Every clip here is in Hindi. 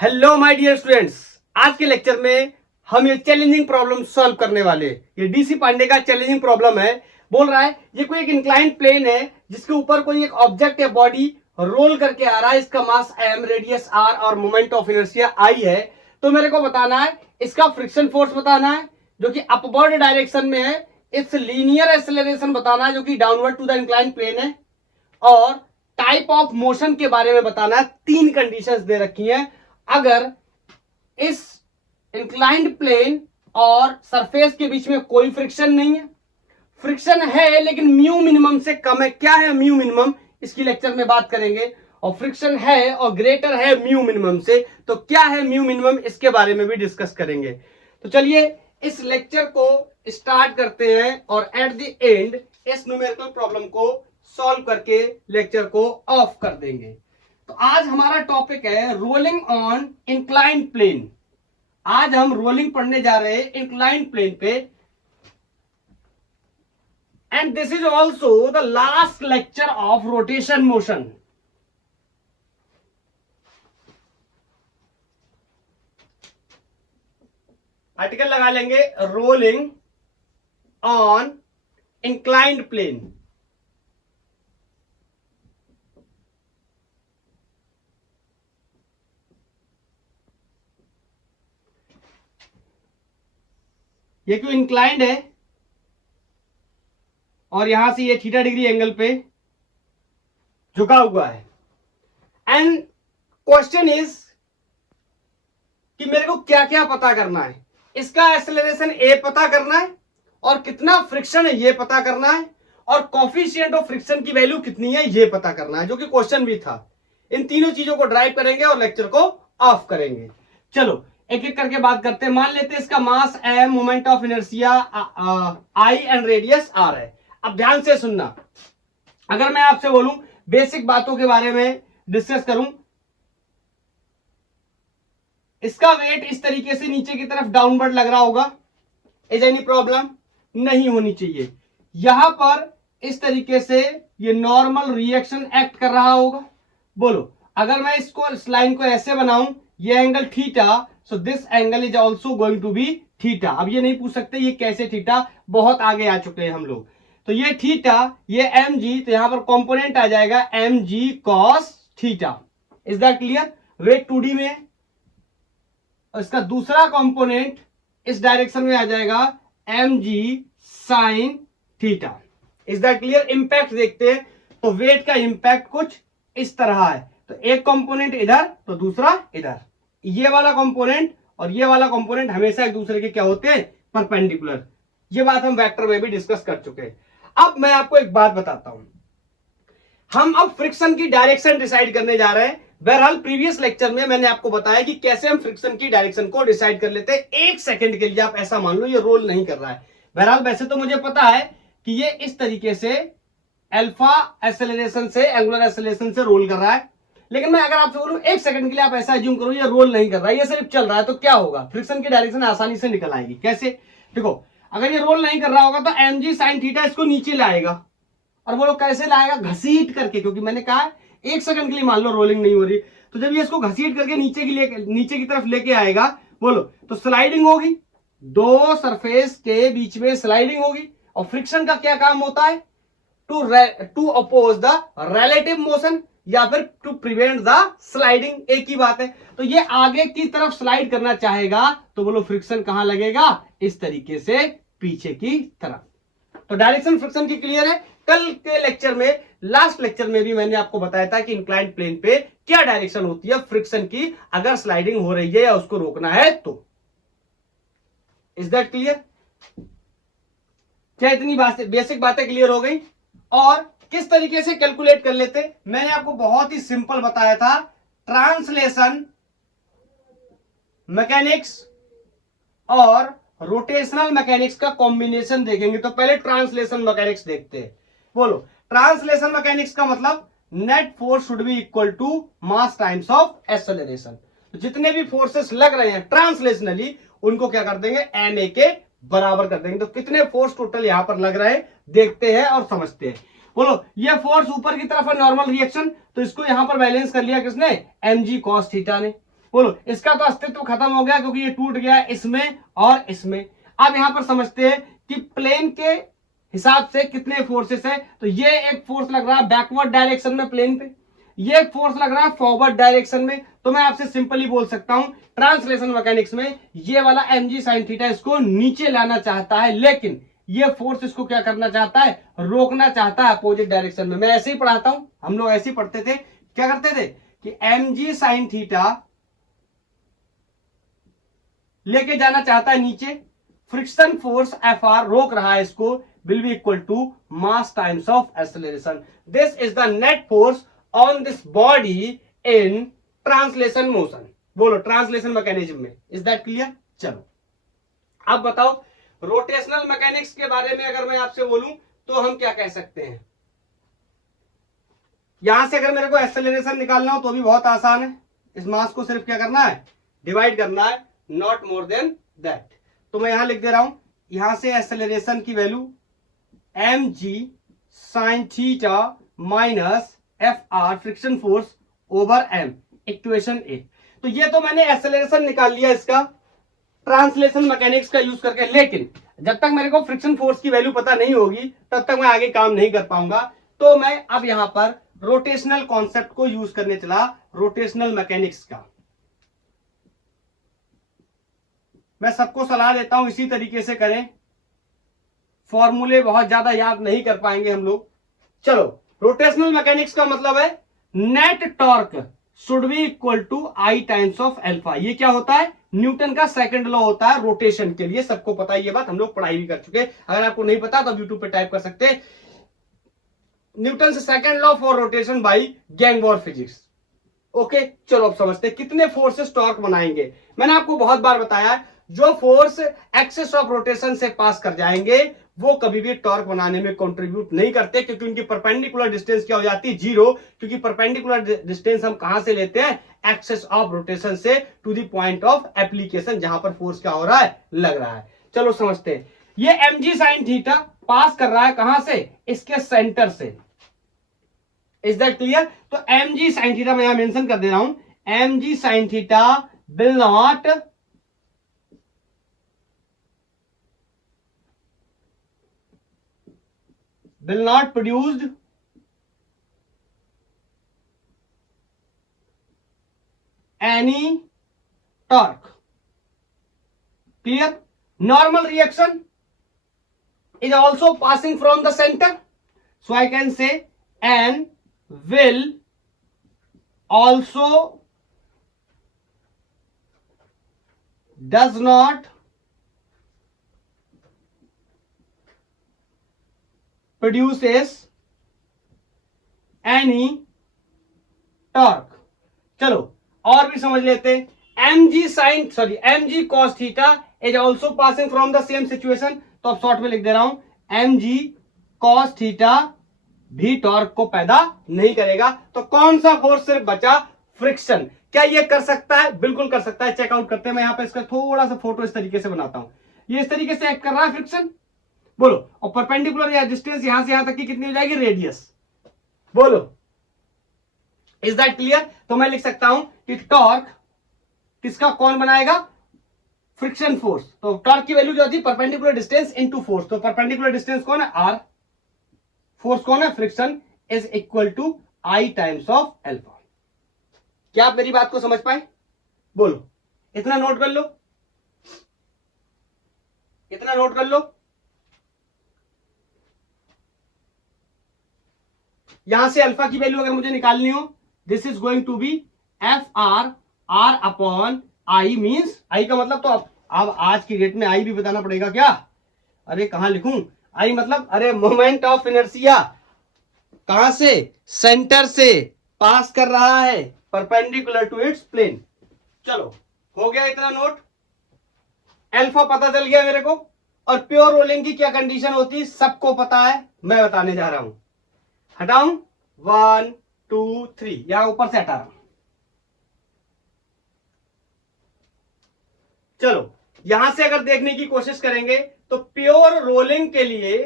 हेलो माय डियर स्टूडेंट्स, आज के लेक्चर में हम ये चैलेंजिंग प्रॉब्लम सॉल्व करने वाले। ये डीसी पांडे का चैलेंजिंग प्रॉब्लम है। बोल रहा है ये कोई एक इंक्लाइंड प्लेन है जिसके ऊपर कोई एक ऑब्जेक्ट या बॉडी रोल करके आ रहा है। इसका मास m, रेडियस r और मोमेंट ऑफ इनर्शिया I है। तो मेरे को बताना है इसका फ्रिक्शन फोर्स बताना है जो कि अपवर्ड डायरेक्शन में है। इट्स लीनियर एक्सेलरेशन बताना है जो कि downward to the inclined plane है, और टाइप ऑफ मोशन के बारे में बताना है। तीन कंडीशंस दे रखी हैं। अगर इस इंक्लाइंड प्लेन और सरफेस के बीच में कोई फ्रिक्शन नहीं है, फ्रिक्शन है लेकिन म्यू मिनिमम से कम है। क्या है म्यू मिनिमम, इसकी लेक्चर में बात करेंगे। और फ्रिक्शन है और ग्रेटर है म्यू मिनिमम से, तो क्या है म्यू मिनिमम, इसके बारे में भी डिस्कस करेंगे। तो चलिए इस लेक्चर को स्टार्ट करते हैं और एट द एंड इस न्यूमेरिकल प्रॉब्लम को सॉल्व करके लेक्चर को ऑफ कर देंगे। तो आज हमारा टॉपिक है रोलिंग ऑन इंक्लाइंड प्लेन। आज हम रोलिंग पढ़ने जा रहे हैं इंक्लाइंड प्लेन पे, and this is also the last lecture of rotation motion. Article लगा लेंगे रोलिंग ऑन इंक्लाइंड प्लेन। ये क्यों इंक्लाइंड है और यहां से ये थीटा डिग्री एंगल पे झुका हुआ है। एंड क्वेश्चन इज कि मेरे को क्या क्या पता करना है। इसका एक्सेलरेशन ए पता करना है, और कितना फ्रिक्शन है ये पता करना है, और कोफिशिएंट ऑफ फ्रिक्शन की वैल्यू कितनी है ये पता करना है, जो कि क्वेश्चन भी था। इन तीनों चीजों को ड्राइव करेंगे और लेक्चर को ऑफ करेंगे। चलो एक एक करके बात करते हैं। मान लेते हैं इसका मास m, moment of inertia I and radius r है। अब ध्यान से सुनना, अगर मैं आपसे बोलूं बेसिक बातों के बारे में डिस्कस करूं, इसका वेट इस तरीके से नीचे की तरफ डाउनवर्ड लग रहा होगा। Is any problem? नहीं होनी चाहिए। यहां पर इस तरीके से ये नॉर्मल रिएक्शन एक्ट कर रहा होगा। बोलो अगर मैं इसको इस लाइन को ऐसे बनाऊं, ये angle theta, so this angle is also going to be theta. अब ये नहीं पूछ सकते ये कैसे थीटा, बहुत आगे आ चुके हैं हम लोग। तो ये थीटा, ये एम जी, तो यहां पर कंपोनेंट आ जाएगा M G cos theta. Is that clear? Weight 2D में है। और इसका दूसरा कंपोनेंट इस डायरेक्शन में आ जाएगा M G sine theta. Is that clear? Impact देखते हैं तो वेट का इंपैक्ट कुछ इस तरह है। तो एक कंपोनेंट इधर तो दूसरा इधर। ये वाला कंपोनेंट और ये वाला कंपोनेंट हमेशा एक दूसरे के क्या होते हैं? परपेंडिकुलर। ये बात हम वेक्टर में भी डिस्कस कर चुके हैं। अब मैं आपको एक बात बताता हूं, हम अब फ्रिक्शन की डायरेक्शन डिसाइड करने जा रहे हैं। बहरहाल प्रीवियस लेक्चर में मैंने आपको बताया कि कैसे हम फ्रिक्शन की डायरेक्शन को डिसाइड कर लेते हैं। एक सेकंड के लिए आप ऐसा मान लो ये रोल नहीं कर रहा है। बहरहाल वैसे तो मुझे पता है कि ये इस तरीके से अल्फा एक्सेलरेशन से, एंगुलर एक्सेलरेशन से रोल कर रहा है, लेकिन मैं अगर आपसे बोलूं एक सेकंड के लिए आप ऐसा एज्यूम करो ये रोल नहीं कर रहा है, ये सिर्फ चल रहा है, तो क्या होगा? फ्रिक्शन की डायरेक्शन आसानी से निकल आएगी। कैसे? देखो अगर ये रोल नहीं कर रहा होगा तो एम जी साइन थीटा इसको नीचे लाएगा, और वो लोग कैसे लाएगा? घसीट करके, क्योंकि मैंने कहा एक सेकंड के लिए मान लो रोलिंग नहीं हो रही, तो जब ये इसको घसीट करके नीचे की तरफ लेके आएगा, बोलो तो स्लाइडिंग होगी, दो सरफेस के बीच में स्लाइडिंग होगी। और फ्रिक्शन का क्या काम होता है? To oppose the relative motion या फिर टू प्रिवेंट द स्लाइडिंग, एक ही बात है। तो ये आगे की तरफ स्लाइड करना चाहेगा तो बोलो फ्रिक्शन कहां लगेगा? इस तरीके से पीछे की तरफ। तो डायरेक्शन फ्रिक्शन की क्लियर है। कल के लेक्चर में, लास्ट लेक्चर में भी मैंने आपको बताया था कि इंक्लाइंड प्लेन पे क्या डायरेक्शन होती है फ्रिक्शन की, अगर स्लाइडिंग हो रही है या उसको रोकना है तो। Is that clear? क्या इतनी बेसिक बातें क्लियर हो गई? और किस तरीके से कैलकुलेट कर लेते? मैंने आपको बहुत ही सिंपल बताया था, ट्रांसलेशन मैकेनिक्स और रोटेशनल मैकेनिक्स का कॉम्बिनेशन देखेंगे। तो पहले ट्रांसलेशन मैकेनिक्स देखते हैं। बोलो ट्रांसलेशन मैकेनिक्स का मतलब net force should be equal to mass times of acceleration. तो जितने भी फोर्सेस लग रहे हैं ट्रांसलेशनली उनको क्या कर देंगे? ma के बराबर कर देंगे। तो कितने फोर्स टोटल यहां पर लग रहे हैं देखते हैं और समझते हैं। बोलो ये फोर्स ऊपर की तरफ है नॉर्मल रिएक्शन, तो इसको यहां पर बैलेंस कर लिया किसने? mg cos थीटा ने। बोलो, इसका तो अस्तित्व खत्म हो गया क्योंकि ये टूट गया इसमें और इसमें। अब यहां पर समझते हैं कि प्लेन के हिसाब से कितने फोर्सेस है। तो ये एक फोर्स लग रहा है बैकवर्ड डायरेक्शन में प्लेन पे, ये एक फोर्स लग रहा है फॉरवर्ड डायरेक्शन में। तो मैं आपसे सिंपली बोल सकता हूं ट्रांसलेशन मैकेनिक्स में ये वाला mg sin थीटा इसको नीचे लाना चाहता है, लेकिन ये फोर्स इसको क्या करना चाहता है, रोकना चाहता है अपोजिट डायरेक्शन में। मैं ऐसे ही पढ़ाता हूं, हम लोग ऐसे ही पढ़ते थे। क्या करते थे कि mg sin थीटा लेके जाना चाहता है नीचे, फ्रिक्शन फोर्स Fr रोक रहा है इसको, will be equal to mass times of acceleration. This is the net force on this body in translation motion. बोलो ट्रांसलेशन मैकेनिज्म में, इज दैट क्लियर? चलो अब बताओ रोटेशनल मैकेनिक्स के बारे में अगर मैं आपसे बोलूं तो हम क्या कह सकते हैं। यहां से अगर मेरे को एक्सेलरेशन निकालना हो तो भी बहुत आसान है, इस मास को सिर्फ क्या करना है, डिवाइड करना है, नॉट मोर देन दैट। तो मैं यहां लिख दे रहा हूं, यहां से एक्सेलरेशन की value mg sin theta minus Fr friction force over m, equation a. तो ये तो मैंने एक्सेलरेशन निकाल लिया इसका ट्रांसलेशन मैकेनिक्स का यूज करके, लेकिन जब तक मेरे को फ्रिक्शन फोर्स की वैल्यू पता नहीं होगी तब तक मैं आगे काम नहीं कर पाऊंगा। तो मैं अब यहां पर रोटेशनल कॉन्सेप्ट को यूज करने चला, रोटेशनल मैकेनिक्स का। मैं सबको सलाह देता हूं इसी तरीके से करें, फॉर्मूले बहुत ज्यादा याद नहीं कर पाएंगे हम लोग। चलो रोटेशनल मैकेनिक्स का मतलब है net torque should be equal to I times of alpha. ये क्या होता है, न्यूटन का सेकंड लॉ होता है रोटेशन के लिए, सबको पता है ये बात, हम लोग पढ़ाई भी कर चुके। अगर आपको नहीं पता तो यूट्यूब पे टाइप कर सकते हैं न्यूटन से second law for rotation by Gangwar physics. Okay चलो अब समझते हैं कितने फोर्सेस टॉर्क बनाएंगे। मैंने आपको बहुत बार बताया जो फोर्स एक्सिस ऑफ रोटेशन से पास कर जाएंगे वो कभी भी टॉर्क बनाने में कंट्रीब्यूट नहीं करते, क्योंकि उनकी परपेंडिकुलर डिस्टेंस क्या हो जाती है, जीरो। क्योंकि परपेंडिकुलर डिस्टेंस हम कहां से लेते हैं, एक्सिस ऑफ रोटेशन से to the point of application, जहां पर फोर्स क्या हो रहा है, लग रहा है। चलो समझते हैं, ये mg sin थीटा पास कर रहा है कहां से, इसके सेंटर से। Is that clear? तो mg sin थीटा मैं यहां मेंशन कर दे रहा हूं, mg sin theta will not produced any torque. Clear? Normal reaction is also passing from the center, so I can say N will also does not produces any torque. चलो और भी समझ लेते हैं, mg cos theta is also passing from the same situation। तो अब शॉर्ट में लिख दे रहा हूं mg cos थीटा भी टॉर्क को पैदा नहीं करेगा। तो कौन सा फोर्स सिर्फ बचा, फ्रिक्शन। क्या ये कर सकता है? बिल्कुल कर सकता है। चेकआउट करते हैं, मैं यहां पे इसका थोड़ा सा फोटो इस तरीके से बनाता हूं। ये इस तरीके से एक्ट कर रहा है फ्रिक्शन, बोलो। और परपेंडिकुलर या डिस्टेंस यहां से यहां तक की कितनी हो जाएगी, रेडियस, बोलो। Is that clear? तो मैं लिख सकता हूं कि टॉर्क किसका कौन बनाएगा, फ्रिक्शन फोर्स। तो टॉर्क की वैल्यू जो होती है परपेंडिकुलर डिस्टेंस इनटू फोर्स। तो परपेंडिकुलर डिस्टेंस कौन है, आर, फोर्स कौन है, friction, is equal to I times of alpha. क्या आप मेरी बात को समझ पाए? बोलो, इतना नोट कर लो, इतना नोट कर लो। यहां से अल्फा की वैल्यू अगर मुझे निकालनी हो, this is going to be F are, R upon I, means I का मतलब तो अब आज की डेट में आई भी बताना पड़ेगा क्या? अरे कहां लिखूं आई, मतलब अरे मोमेंट ऑफ इनर्शिया कहां से, सेंटर से पास कर रहा है परपेंडिकुलर टू इट्स प्लेन। चलो हो गया इतना नोट, अल्फा पता चल गया मेरे को। और प्योर रोलिंग की क्या कंडीशन होती है सबको पता है, मैं बताने जा रहा हूं। हटाऊं, 1 2 3, यहां ऊपर से हटा रहा हूं। चलो यहां से अगर देखने की कोशिश करेंगे तो प्योर रोलिंग के लिए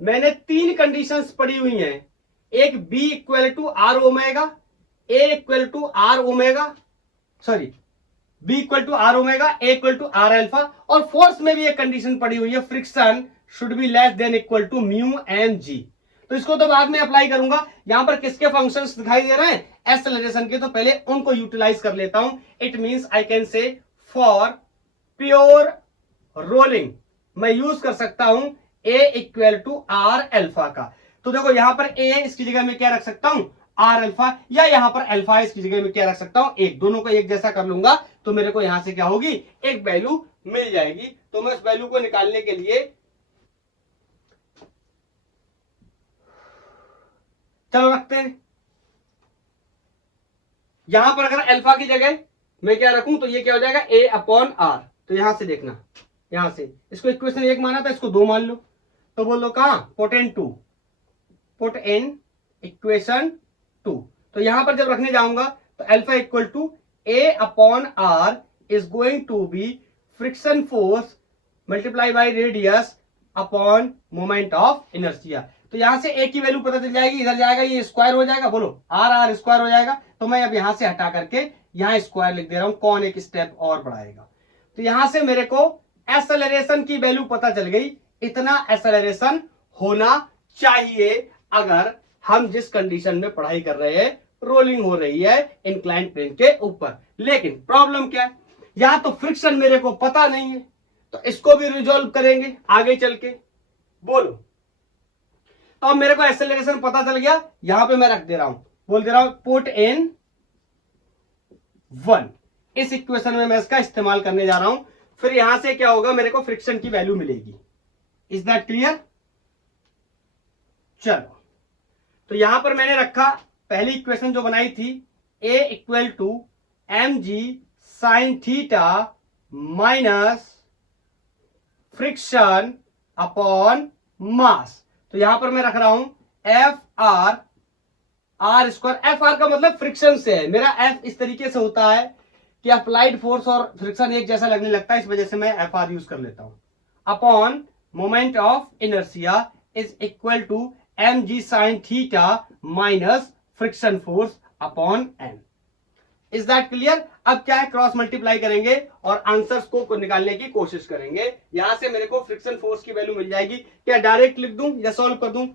मैंने 3 कंडीशंस पड़ी हुई हैं। एक B equal to R omega, A equal to R omega, sorry B equal to R omega, A equal to R alpha, और फोर्स में भी एक कंडीशन पड़ी हुई है, friction should be less than equal to mu M G. तो इसको तो बाद में अप्लाई करूंगा। यहां पर किसके फंक्शंस दिखाई दे रहे हैं? एक्सेलरेशन के, तो पहले उनको यूटिलाइज कर लेता हूं। इट मींस आई कैन से फॉर प्योर रोलिंग मैं यूज कर सकता हूं ए इक्वल टू आर अल्फा का। तो देखो यहां पर ए, इसकी जगह में क्या रख सकता हूं? आर अल्फा, या यहां पर अल्फा, इसकी जगह में क्या रख सकता हूं? एक। दोनों को एक जैसा कर लूंगा तो मेरे को यहां से क्या होगी? एक वैल्यू मिल जाएगी। तो मैं उस वैल्यू को निकालने के लिए चलो रखते हैं। यहां पर अगर अल्फा की जगह मैं क्या रखूं तो ये क्या हो जाएगा? ए अपॉन आर। तो यहां से देखना, यहां से इसको इक्वेशन 1 माना था, इसको 2 मान लो। तो बोलो कहां? Put in 2, put in equation 2। तो यहां पर जब रखने जाऊंगा तो alpha equal to A upon R is going to be friction force multiply by radius upon moment of inertia. तो यहां से ए की वैल्यू पता चल जाएगी, इधर जाएगा, ये स्क्वायर हो जाएगा, बोलो आर आर स्क्वायर हो जाएगा। तो मैं अब यहां से हटा करके यहां स्क्वायर लिख दे रहा हूं, कौन एक स्टेप और बढ़ाएगा। तो यहां से मेरे को एक्सेलरेशन की वैल्यू पता चल गई, इतना एक्सेलरेशन होना चाहिए अगर हम जिस कंडीशन में पढ़ाई कर रहे हैं, रोलिंग हो रही है इंक्लाइंड प्लेन के ऊपर। लेकिन प्रॉब्लम क्या है? यहां तो फ्रिक्शन मेरे को पता नहीं है, तो इसको भी रिजॉल्व करेंगे आगे चल के। बोलो, तो अब मेरे को एक्सेलरेशन पता चल गया, यहां पे मैं रख दे रहा हूं, बोल दे रहा हूं पुट इन 1। इस इक्वेशन में मैं इसका इस्तेमाल करने जा रहा हूं। फिर यहां से क्या होगा? मेरे को फ्रिक्शन की वैल्यू मिलेगी। Is that clear? चलो, तो यहां पर मैंने रखा पहली इक्वेशन जो बनाई थी, a equal to M G sine theta minus friction upon mass. तो यहां पर मैं रख रहा हूं f are are square. F r का मतलब फ्रिक्शन से है। मेरा एफ इस तरीके से होता है कि अप्लाइड फोर्स और फ्रिक्शन एक जैसा लगने लगता है, इस वजह से मैं एफ आर यूज कर लेता हूं। Upon moment of inertia is equal to M G sine theta minus friction force upon N. Is that clear? अब क्या है? क्रॉस मल्टीप्लाई करेंगे और आंसर्स को निकालने की कोशिश करेंगे। यहां से मेरे को फ्रिक्शन फोर्स की वैल्यू मिल जाएगी। क्या डायरेक्ट लिख दूं या सॉल्व कर दूं?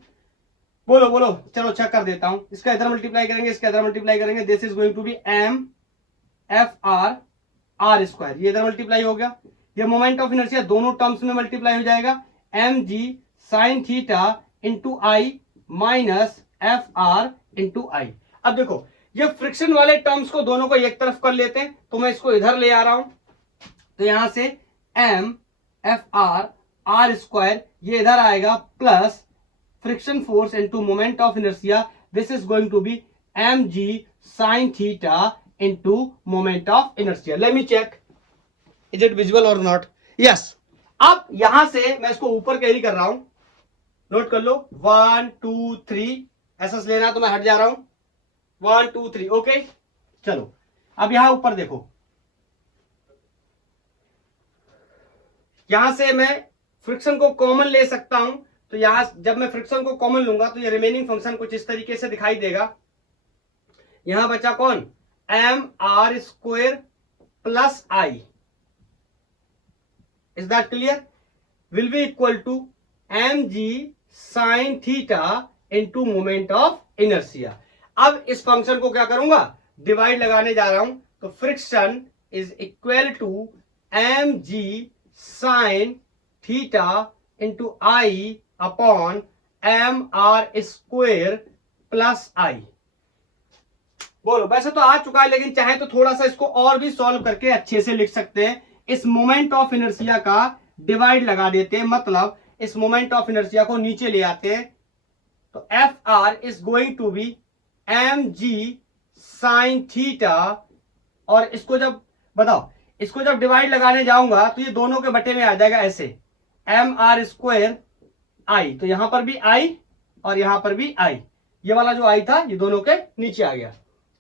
बोलो बोलो, चलो चेक कर देता हूं। इसका इधर मल्टीप्लाई करेंगे, इसका इधर मल्टीप्लाई करेंगे। This is going to be m F R are square, ये इधर मल्टीप्लाई हो गया। ये मोमेंट ऑफ इनर्शिया दोनों टर्म्स में मल्टीप्लाई हो जाएगा, M G sine theta into I minus f r into I. अब देखो, ये फ्रिक्शन वाले टर्म्स को दोनों को एक तरफ कर लेते हैं, तो मैं इसको इधर ले आ रहा हूं। तो यहां से M F R are square ये इधर आएगा, plus friction force into moment of inertia, this is going to be M ji sine theta into moment of inertia. Let me check, is it visual और नॉट? यस। अब यहां से मैं इसको ऊपर कैरी कर रहा हूं, नोट कर लो, 1 2 3 ऐसा लेना, तो मैं हट जा रहा हूं, 1 2 3 ओके। चलो अब यहां ऊपर देखो, यहां से मैं फ्रिक्शन को कॉमन ले सकता हूं। तो यहां जब मैं फ्रिक्शन को कॉमन लूंगा तो ये रिमेनिंग फंक्शन कुछ इस तरीके से दिखाई देगा। यहां बचा कौन? M are square plus I. Is that clear? Will be equal to M G sine theta into moment of inertia. अब इस फंक्शन को क्या करूंगा? डिवाइड लगाने जा रहा हूं। तो friction is equal to M G sine theta into I upon M R square plus I. बोलो, वैसे तो आ चुका है, लेकिन चाहे तो थोड़ा सा इसको और भी सॉल्व करके अच्छे से लिख सकते हैं। इस मोमेंट ऑफ इनर्शिया का डिवाइड लगा देते हैं, मतलब इस मोमेंट ऑफ इनर्शिया को नीचे ले आते हैं। तो F R is going to be M ji sine theta, और इसको जब बताओ, इसको जब डिवाइड लगाने जाऊंगा तो ये दोनों के बटे में आ जाएगा ऐसे, एम आर स्क्वायर आई। तो यहां पर भी आई और यहां पर भी आई, ये वाला जो आई था ये दोनों के नीचे आ गया।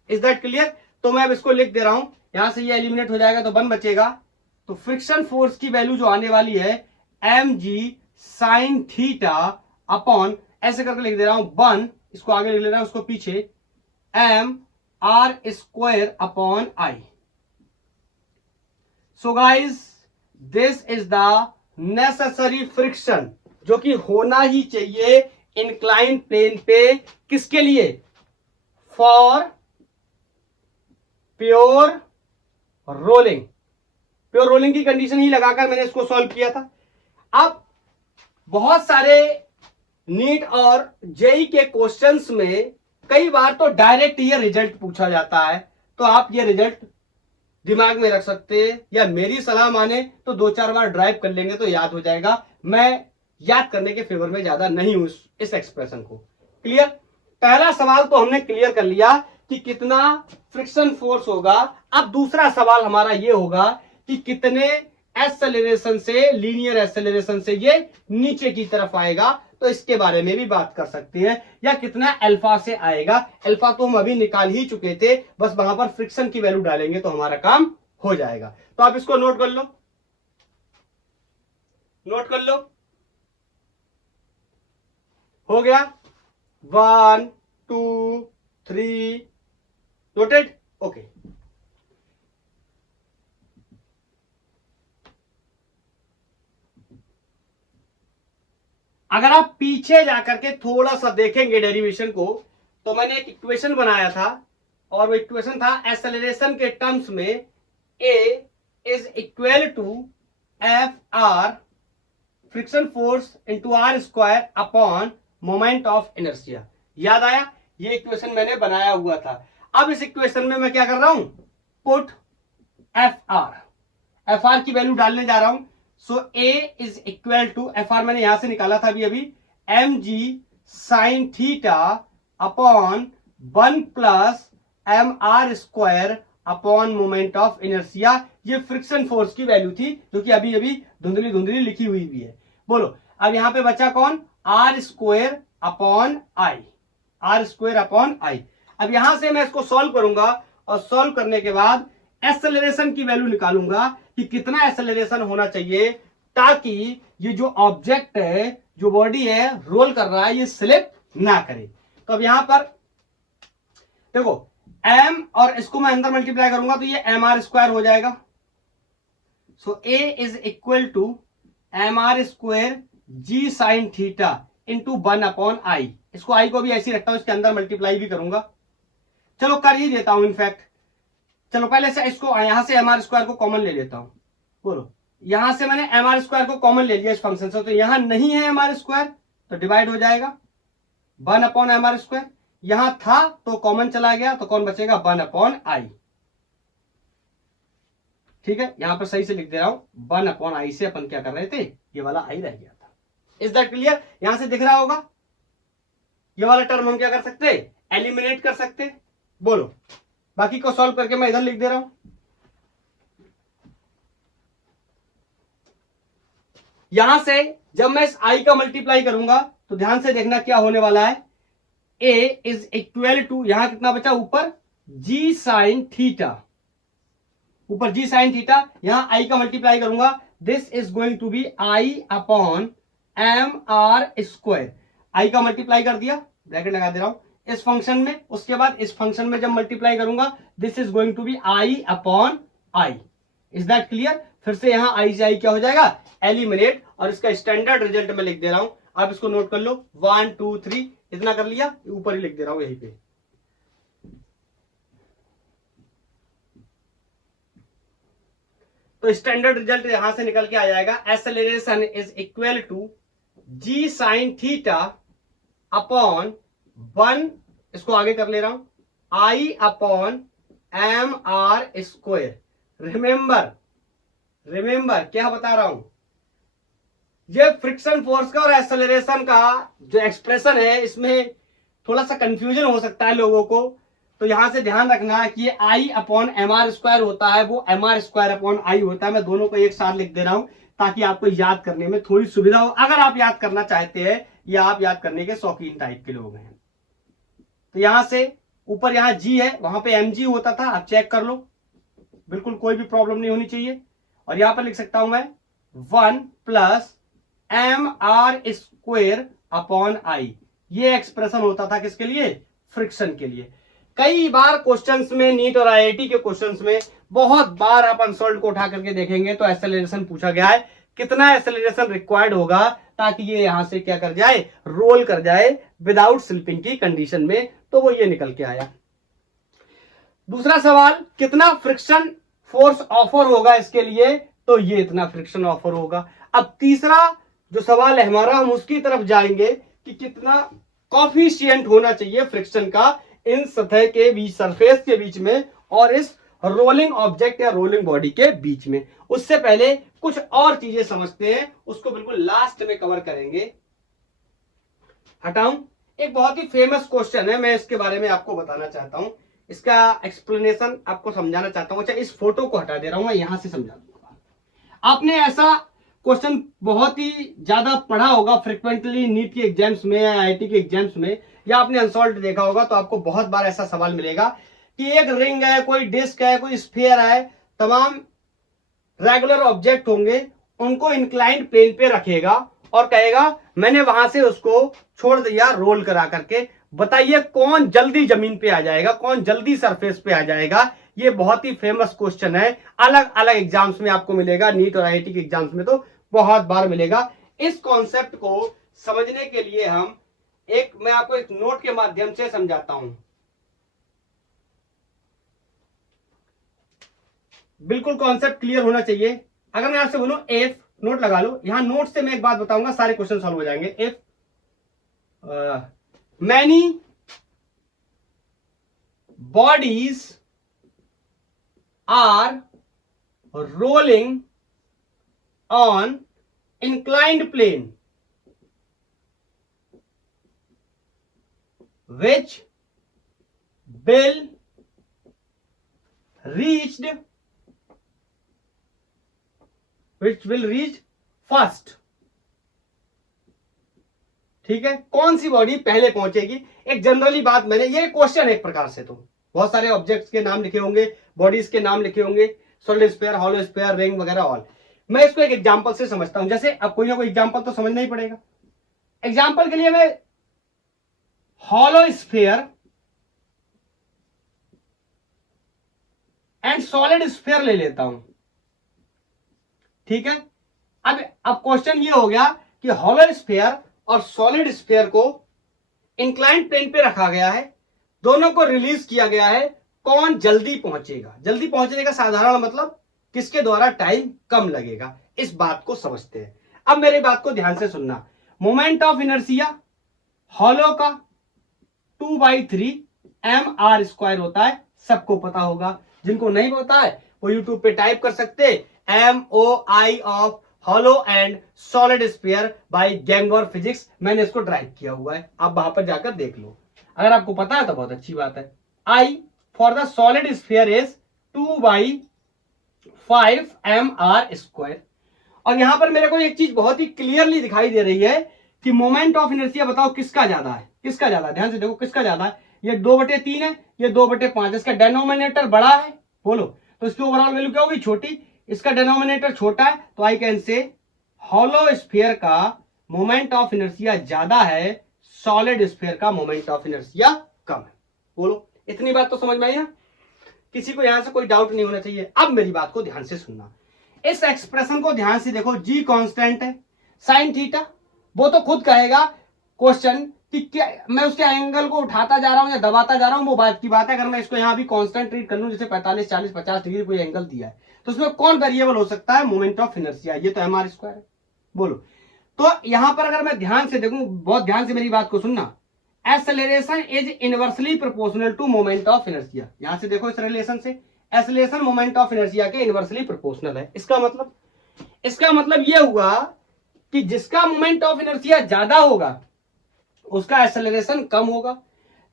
Is that clear? तो मैं अब इसको लिख दे रहा हूं, यहां से ये एलिमिनेट हो जाएगा तो 1 बचेगा। तो फ्रिक्शन फोर्स की वैल्यू जो आने वाली है एम जी साइन थीटा अपॉन, ऐसे करके लिख दे रहा हूं 1, इसको आगे लिख ले रहा हूं, उसको पीछे, M are square upon I. So guys this is the necessary friction जो कि होना ही चाहिए इंक्लाइंड प्लेन पे, किसके लिए? For pure rolling. Pure rolling की कंडीशन ही लगाकर मैंने इसको सॉल्व किया था। अब बहुत सारे नीट और जेई के क्वेश्चंस में कई बार तो डायरेक्ट ये रिजल्ट पूछा जाता है, तो आप ये रिजल्ट दिमाग में रख सकते हैं, या मेरी सलाह माने तो 2-4 बार ड्राइव कर लेंगे तो याद हो जाएगा। मैं याद करने के फेवर में ज्यादा नहीं हूं इस एक्सप्रेशन को। क्लियर? पहला सवाल तो हमने क्लियर कर लिया कि कितना फ्रिक्शन फोर्स होगा। अब दूसरा सवाल हमारा ये होगा कि कितने एक्सेलरेशन से, लीनियर एक्सेलरेशन से ये नीचे की तरफ आएगा, तो इसके बारे में भी बात कर सकते हैं। या कितना अल्फा से आएगा। अल्फा तो हम अभी निकाल ही चुके थे, बस वहां पर फ्रिक्शन की वैल्यू डालेंगे तो हमारा काम हो जाएगा। तो आप इसको नोट कर लो, नोट कर लो। हो गया? 1 2 3 नोटेड? ओके। अगर आप पीछे जाकर के थोड़ा सा देखेंगे डेरिवेशन को, तो मैंने एक इक्वेशन बनाया था, और वो इक्वेशन था एक्सेलरेशन के टर्म्स में A is equal to F R friction force into R square upon moment of inertia. याद आया? ये इक्वेशन मैंने बनाया हुआ था। अब इस इक्वेशन में मैं क्या कर रहा हूं? पुट एफ आर की वैल्यू डालने जा रहा हूं। So a is equal to, F r मैंने यहां से निकाला था अभी m ji sine theta upon 1 plus M R square upon moment of inertia. ये फ्रिक्शन फोर्स की वैल्यू थी, जो कि अभी अभी धुंधली धुंधली लिखी हुई भी है। बोलो, अब यहां पे बचा कौन? R square upon I, R square upon I. अब यहां से मैं इसको सॉल्व करूंगा, और सॉल्व करने के बाद एक्सेलरेशन की वैल्यू निकालूंगा कि कितना एक्सेलरेशन होना चाहिए, ताकि ये जो ऑब्जेक्ट है, जो बॉडी है, रोल कर रहा है, ये स्लिप ना करे। तो अब यहां पर देखो, एम और इसको मैं अंदर मल्टीप्लाई करूंगा तो ये एम आर स्क्वायर हो जाएगा। So a is equal to m are square g sine theta into 1 upon I. इसको आई को भी ऐसे रखता हूं, इसके अंदर मल्टीप्लाई भी करूंगा। चलो कर ही देता हूं इनफैक्ट। चलो पहले से इसको यहां से एम आर स्क्वायर को कॉमन ले लेता हूं। बोलो, यहां से मैंने एम आर स्क्वायर को कॉमन ले लिया इस फंक्शन से, तो यहां नहीं है एम आर स्क्वायर, तो डिवाइड हो जाएगा 1 अपॉन एम आर स्क्वायर। यहां था तो कॉमन चला गया, तो कौन बचेगा? 1 अपॉन आई। ठीक है, यहां पर सही से लिख दे रहा हूं, 1 अपॉन आई से अपन क्या कर रहे थे? ये वाला आई रह गया था। Is that clear? यहां से दिख रहा होगा। ये वाला टर्म हम क्या कर सकते? एलिमिनेट कर सकते। बोलो, बाकी को सॉल्व करके मैं इधर लिख दे रहा हूं। यहां से जब मैं इस आई का मल्टीप्लाई करूंगा तो ध्यान से देखना क्या होने वाला है। ए इज इक्वल टू, यहां कितना बचा ऊपर? जी साइन थीटा, ऊपर जी साइन थीटा। यहां आई का मल्टीप्लाई करूंगा, this is going to be I upon M R square. I का मल्टीप्लाई कर दिया, ब्रैकेट लगा दे रहा हूं इस फंक्शन में। उसके बाद इस फंक्शन में जब मल्टीप्लाई करूंगा, this is going to be I upon I. Is that clear? फिर से यहां आई से आई क्या हो जाएगा? एलिमिनेट। और इसका स्टैंडर्ड रिजल्ट में लिख दे रहा हूं, आप इसको नोट कर लो। 1 2 3 इतना कर लिया, ऊपर ही लिख दे रहा हूं यहीं पे। तो स्टैंडर्ड रिजल्ट यहां से निकल के आ जाएगा, acceleration is equal to g sine theta upon 1, इसको आगे कर ले रहा हूं, I upon M R square. Remember क्या बता रहा हूं? ये फ्रिक्शन फोर्स का और एक्सेलरेशन का जो एक्सप्रेशन है, इसमें थोड़ा सा कंफ्यूजन हो सकता है लोगों को। तो यहां से ध्यान रखना है कि ये I upon M R square होता है, वो M are square upon I होता है। मैं दोनों को एक साथ लिख दे रहा हूं ताकि आपको याद करने में थोड़ी सुविधा हो, अगर आप याद करना चाहते हैं या आप याद करने के शौकीन टाइप के लोग हैं। तो यहां से ऊपर यहां जी है, वहां पे एम जी होता था, आप चेक कर लो, बिल्कुल कोई भी प्रॉब्लम नहीं होनी चाहिए। और यहां पर लिख सकता हूं मैं 1 plus M R square upon I. ये एक्सप्रेशन होता था किसके लिए? फ्रिक्शन के लिए। कई बार क्वेश्चंस में, नीट और आईआईटी के क्वेश्चंस में बहुत बार आप अनसॉल्व को उठा करके देखेंगे तो एक्सेलरेशन पूछा गया है, कितना एक्सेलरेशन रिक्वायर्ड होगा ताकि ये यहां से क्या कर जाए, रोल कर जाए विदाउट स्लिपिंग की कंडीशन में, तो वो ये निकल के आया। दूसरा सवाल, कितना फ्रिक्शन फोर्स ऑफर होगा इसके लिए, तो ये इतना फ्रिक्शन ऑफर होगा। अब तीसरा जो सवाल है हमारा, हम उसकी तरफ जाएंगे कि कितना कॉफिशिएंट होना चाहिए फ्रिक्शन का इन सतह के बीच, सरफेस के बीच में और इस रोलिंग ऑब्जेक्ट या रोलिंग बॉडी के बीच में। उससे पहले कुछ और चीजें समझते हैं, उसको बिल्कुल लास्ट में कवर करेंगे। हटाऊं, एक बहुत ही फेमस क्वेश्चन है, मैं इसके बारे में आपको बताना चाहता हूं, इसका एक्सप्लेनेशन आपको समझाना चाहता हूं। अच्छा, इस फोटो को हटा दे रहा हूं, मैं यहां से समझा दूंगा। आपने ऐसा क्वेश्चन बहुत ही ज्यादा पढ़ा होगा फ्रिक्वेंटली नीट के एग्जाम्स में या आईआईटी के एग्जाम्स में, या आपने अनसॉल्व देखा होगा, तो आपको बहुत बार ऐसा सवाल मिलेगा कि एक रिंग है, कोई डिस्क है, कोई स्फीयर है, तमाम रेगुलर ऑब्जेक्ट होंगे, उनको इंक्लाइंड प्लेन पे रखेगा और कहेगा मैंने वहां से उसको छोड़ दिया रोल करा करके, बताइए कौन जल्दी जमीन पे आ जाएगा, कौन जल्दी सरफेस पे आ जाएगा। ये बहुत ही फेमस क्वेश्चन है, अलग अलग एग्जाम्स में आपको मिलेगा, नीट और आईआईटी के एग्जाम्स में तो बहुत बार मिलेगा। इस कॉन्सेप्ट को समझने के लिए मैं आपको एक नोट के माध्यम से समझाता हूं। बिल्कुल कॉन्सेप्ट क्लियर होना चाहिए। अगर मैं आपसे बोलूं एफ, नोट लगा लो, यहां नोट से मैं एक बात बताऊंगा, सारे क्वेश्चन सॉल्व हो जाएंगे। If many bodies are rolling on inclined plane which will reach first। ठीक है, कौन सी बॉडी पहले पहुंचेगी, एक जनरली बात, मैंने ये क्वेश्चन एक प्रकार से, तो बहुत सारे ऑब्जेक्ट्स के नाम लिखे होंगे, बॉडीज के नाम लिखे होंगे, solid sphere, hollow sphere, ring वगैरह ऑल। मैं इसको एक एग्जांपल से समझता हूं, जैसे अब कोई ना कोई एग्जांपल तो समझना ही पड़ेगा। एग्जांपल के लिए मैं hollow sphere and solid sphere ले लेता हूं। ठीक है, अब क्वेश्चन ये हो गया कि हॉलो स्फीयर और सॉलिड स्फीयर को इंक्लाइंड प्लेन पे रखा गया है, दोनों को रिलीज किया गया है, कौन जल्दी पहुंचेगा। जल्दी पहुंचने का साधारण मतलब किसके द्वारा टाइम कम लगेगा, इस बात को समझते हैं। अब मेरी बात को ध्यान से सुनना। मोमेंट ऑफ इनर्शिया हॉलो का 2/3 mr² होता है, सबको पता होगा। जिनको नहीं पता है वो यूट्यूब पे टाइप कर सकते, MOI of hollow and solid sphere by Gangwar physics, मैंने इसको ड्राइव किया हुआ है, आप वहां पर जाकर देख लो। अगर आपको पता है तो बहुत अच्छी बात है। I for the solid sphere is 2/5 mr²। और यहां पर मेरे को एक चीज बहुत ही क्लियरली दिखाई दे रही है कि मोमेंट ऑफ इनर्शिया बताओ किसका ज्यादा है, किसका ज्यादा है, ध्यान से देखो किसका ज्यादा है। ये 2/3 है, ये 2/5, इसका डेनोमिनेटर बड़ा है, बोलो तो इसकी ओवरऑल वैल्यू क्या होगी, छोटी। इसका डेनोमिनेटर छोटा है, तो आई कैन से हॉलो स्फीयर का मोमेंट ऑफ इनर्शिया ज्यादा है, सॉलिड स्फीयर का मोमेंट ऑफ इनर्शिया कम है। बोलो, इतनी बात तो समझ में आई ना, किसी को यहां से कोई डाउट नहीं होना चाहिए। अब मेरी बात को ध्यान से सुनना, इस एक्सप्रेशन को ध्यान से देखो, जी कांस्टेंट है, साइन थीटा, वो तो खुद कहेगा क्वेश्चन कि क्या मैं उसके एंगल को उठाता जा रहा हूं या दबाता जा रहा हूं, वो बात की बात है। अगर मैं इसको यहां भी कांस्टेंट ट्रीट कर लूं, जैसे 45, 40, 50 डिग्री कोई एंगल दिया है, तो उसमें कौन वेरिएबल हो सकता है, मोमेंट ऑफ इनर्शिया, ये तो mr² है। बोलो, तो यहां पर अगर मैं ध्यान से देखूं, बहुत ध्यान से मेरी बात को सुनना, acceleration is inversely proportional to moment of inertia. यहां से देखो इस रिलेशन से, एक्सेलरेशन मोमेंट ऑफ इनर्शिया के इनवर्सली प्रोपोर्शनल है। इसका मतलब यह हुआ कि जिसका मोमेंट ऑफ इनर्शिया ज्यादा होगा उसका एक्सेलरेशन कम होगा,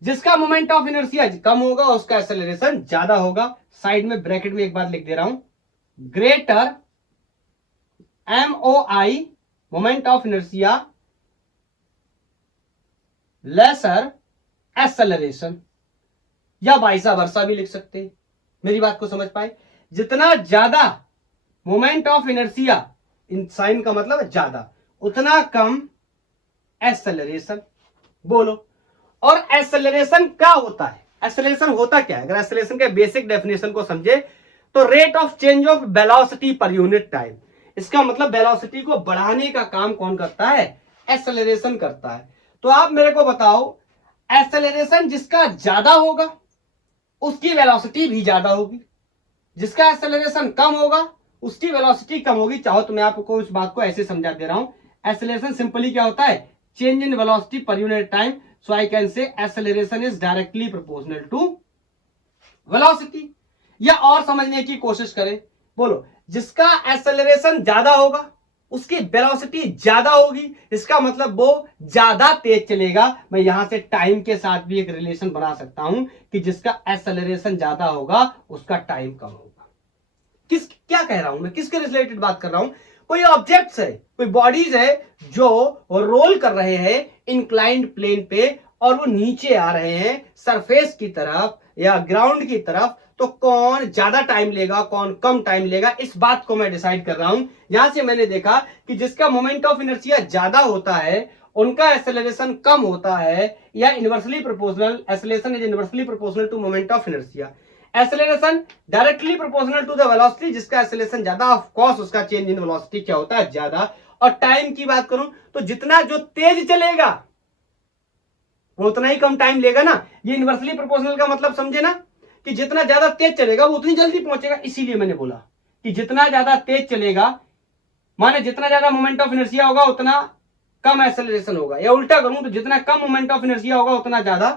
जिसका मोमेंट ऑफ इनर्शिया कम होगा उसका एक्सेलरेशन ज्यादा होगा। साइड में ब्रैकेट में एक बात लिख दे रहा हूं, greater MOI moment of inertia lesser acceleration, या वाइसा वर्सा भी लिख सकते हैं। मेरी बात को समझ पाए, जितना ज्यादा मोमेंट ऑफ इनर्शिया, इन साइन का मतलब ज्यादा, उतना कम एक्सेलरेशन। बोलो, और एक्सेलरेशन क्या होता है, एक्सेलरेशन होता क्या है? अगर एक्सेलरेशन के बेसिक डेफिनेशन को समझे तो rate of change of velocity per unit time. इसका मतलब वेलोसिटी को बढ़ाने का काम कौन करता है? एक्सेलरेशन करता है। तो आप मेरे को बताओ, एक्सेलरेशन जिसका ज्यादा होगा उसकी वेलोसिटी भी ज्यादा होगी, जिसका एक्सेलरेशन कम होगा उसकी वेलोसिटी कम होगी। चाहो तो मैं आपको इस बात को ऐसे समझा दे रहा हूं। एक्सेलरेशन सिंपली क्या होता है? Change in velocity per unit time. So I can say acceleration is directly proportional to velocity. या और समझने की कोशिश करें, बोलो, जिसका एक्सेलरेशन ज्यादा होगा उसकी वेलोसिटी ज्यादा होगी, इसका मतलब वो ज्यादा तेज चलेगा। मैं यहां से टाइम के साथ भी एक रिलेशन बना सकता हूं कि जिसका एक्सेलरेशन ज्यादा होगा उसका टाइम कम होगा। क्या कह रहा हूं मैं? किसके रिलेटेड बात कर रहा हूं? कोई ऑब्जेक्ट्स है, कोई बॉडीज है जो रोल कर रहे हैं इंक्लाइंड प्लेन पे और वो नीचे आ रहे हैं सरफेस की तरफ या ग्राउंड की तरफ, तो कौन ज्यादा टाइम लेगा, कौन कम टाइम लेगा, इस बात को मैं डिसाइड कर रहा हूं। यहां से मैंने देखा कि जिसका मोमेंट ऑफ इनर्शिया ज्यादा होता है उनका एक्सेलरेशन कम होता है, या inversely proportional, acceleration is inversely proportional to moment of inertia. Acceleration directly proportional to the velocity, जिसका एक्सेलरेशन ज्यादा ऑफ कोर्स उसका चेंज इन वेलोसिटी क्या होता है? ज्यादा। और टाइम की बात करूं तो जितना जो तेज चलेगा वो उतना ही कम टाइम लेगा ना। ये इनवर्सली प्रोपोर्शनल का मतलब समझे ना, कि जितना ज्यादा तेज चलेगा वो उतनी जल्दी पहुंचेगा। इसीलिए मैंने बोला कि जितना ज्यादा तेज चलेगा, माने जितना ज्यादा मोमेंट ऑफ इनर्शिया होगा उतना कम एक्सेलरेशन होगा, या उल्टा करूं तो जितना कम मोमेंट ऑफ इनर्शिया होगा उतना ज्यादा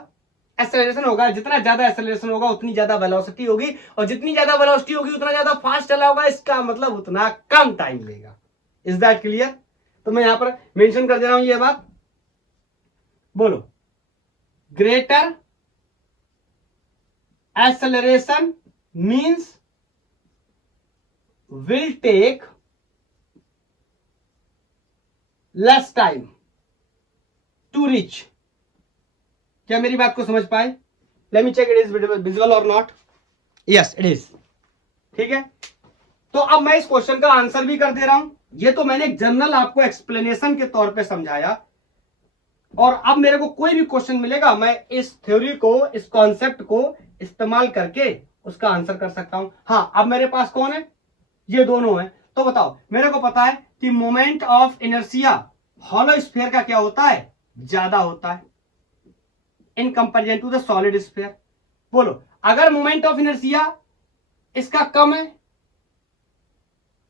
एक्सेलरेशन होगा। जितना ज्यादा एक्सेलरेशन होगा उतनी ज्यादा वेलोसिटी होगी, और जितनी ज्यादा वेलोसिटी होगी उतना ज्यादा फास्ट चला होगा, इसका मतलब उतना कम टाइम लेगा। Is that clear? तो मैं यहां पर मेंशन कर दे रहा हूं ये बात। बोलो, greater acceleration means will take less time to reach। क्या मेरी बात को समझ पाए? Let me check it is visual और नॉट। Yes it is. ठीक है, तो अब मैं इस क्वेश्चन का आंसर भी कर दे रहा हूं। ये तो मैंने एक जनरल आपको एक्सप्लेनेशन के तौर पे समझाया, और अब मेरे को कोई भी क्वेश्चन मिलेगा मैं इस थ्योरी को, इस कॉन्सेप्ट को इस्तेमाल करके उसका आंसर कर सकता हूं। हाँ, अब मेरे पास कौन है? ये दोनों है। तो बताओ, मेरे को पता है कि moment of inertia hollow sphere का क्या होता है? ज्यादा होता है in comparison to the solid sphere. बोलो, अगर मोमेंट ऑफ इनर्शिया इसका कम है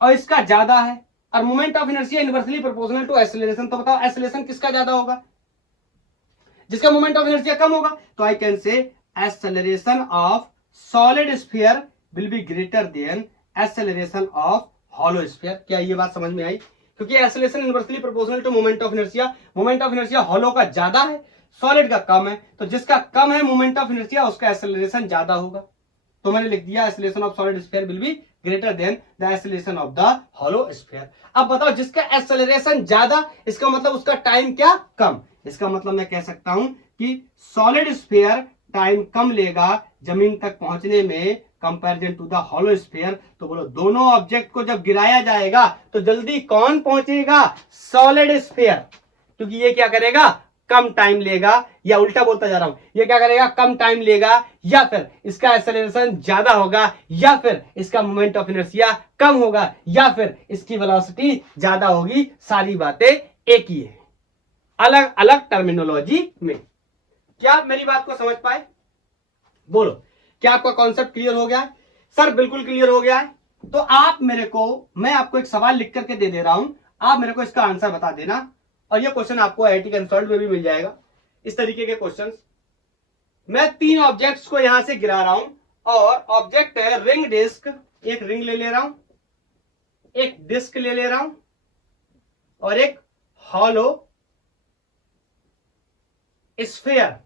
और इसका ज्यादा है, और moment of inertia inversely proportional to acceleration, तो बताओ एक्सेलरेशन किसका ज्यादा होगा? जिसका मोमेंट ऑफ इनर्शिया कम होगा। तो I can say acceleration of solid sphere will be greater than acceleration of hollow sphere. क्या ये बात समझ में आई? क्योंकि acceleration inversely proportional to moment of inertia. Moment of inertia hollow का ज्यादा है, सॉलिड का कम है, तो जिसका कम है मोमेंट ऑफ इनर्शिया उसका एक्सेलरेशन ज्यादा होगा। तो मैंने लिख दिया acceleration of solid sphere will be greater then the acceleration of the hollow sphere. अब बताओ, जिसका एक्सेलरेशन ज्यादा, इसका मतलब उसका टाइम क्या? कम। इसका मतलब मैं कह सकता हूं कि सॉलिड स्फीयर टाइम कम लेगा जमीन तक पहुंचने में comparison to the hollow sphere. तो बोलो, दोनों ऑब्जेक्ट को जब गिराया जाएगा तो जल्दी कौन पहुंचेगा? Solid sphere. क्योंकि ये क्या करेगा? कम टाइम लेगा। या उल्टा बोलता जा रहा हूं, ये क्या करेगा? कम टाइम लेगा, या फिर इसका एक्सेलरेशन ज्यादा होगा, या फिर इसका मोमेंट ऑफ इनर्शिया कम होगा, या फिर इसकी वेलोसिटी ज्यादा होगी। सारी बातें एक ही है, अलग अलग टर्मिनोलॉजी में। क्या मेरी बात को समझ पाए? बोलो, क्या आपका कॉन्सेप्ट क्लियर हो गया है? सर बिल्कुल क्लियर हो गया है। तो आप मेरे को, मैं आपको एक सवाल लिख करके दे दे रहा हूं, आप मेरे को इसका आंसर बता देना, और ये क्वेश्चन आपको आईआईटी कंसल्ट में भी मिल जाएगा। इस तरीके के क्वेश्चंस, मैं 3 ऑब्जेक्ट्स को यहां से गिरा रहा हूं, और ऑब्जेक्ट है रिंग डिस्क। एक रिंग ले रहा हूं, एक डिस्क ले रहा हूं, और एक हॉलो स्फीयर।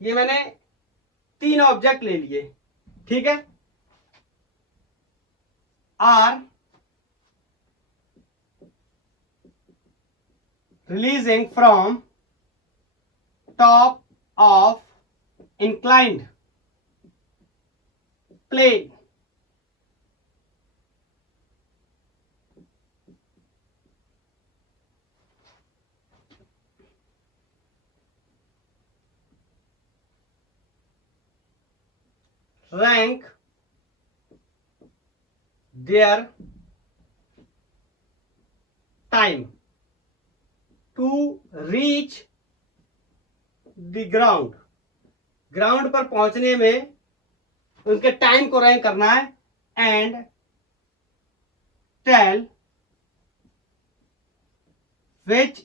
ये मैंने 3 ऑब्जेक्ट ले लिए, ठीक है। Are releasing from top of inclined plane rank their time to reach the ground, ground पर पहुंचने में उनके टाइम को रैंक करना है, and tell which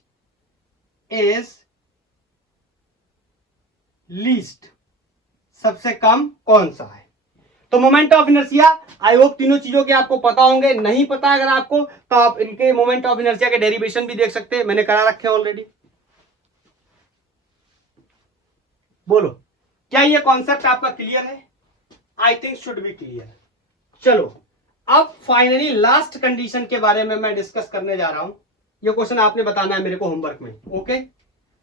is least, सबसे कम कौन सा है। तो moment of inertia, I hope तीनों चीजों के आपको पता होंगे। नहीं पता अगर आपको तो आप इनके मोमेंट ऑफ इनर्शिया के डेरिवेशन भी देख सकते हैं, मैंने करा रखे ऑलरेडी। बोलो क्या ये कॉन्सेप्ट आपका क्लियर है? I think should be clear. चलो अब फाइनली लास्ट कंडीशन के बारे में मैं डिस्कस करने जा रहा हूं। ये क्वेश्चन आपने बताना है मेरे को होमवर्क में, ओके?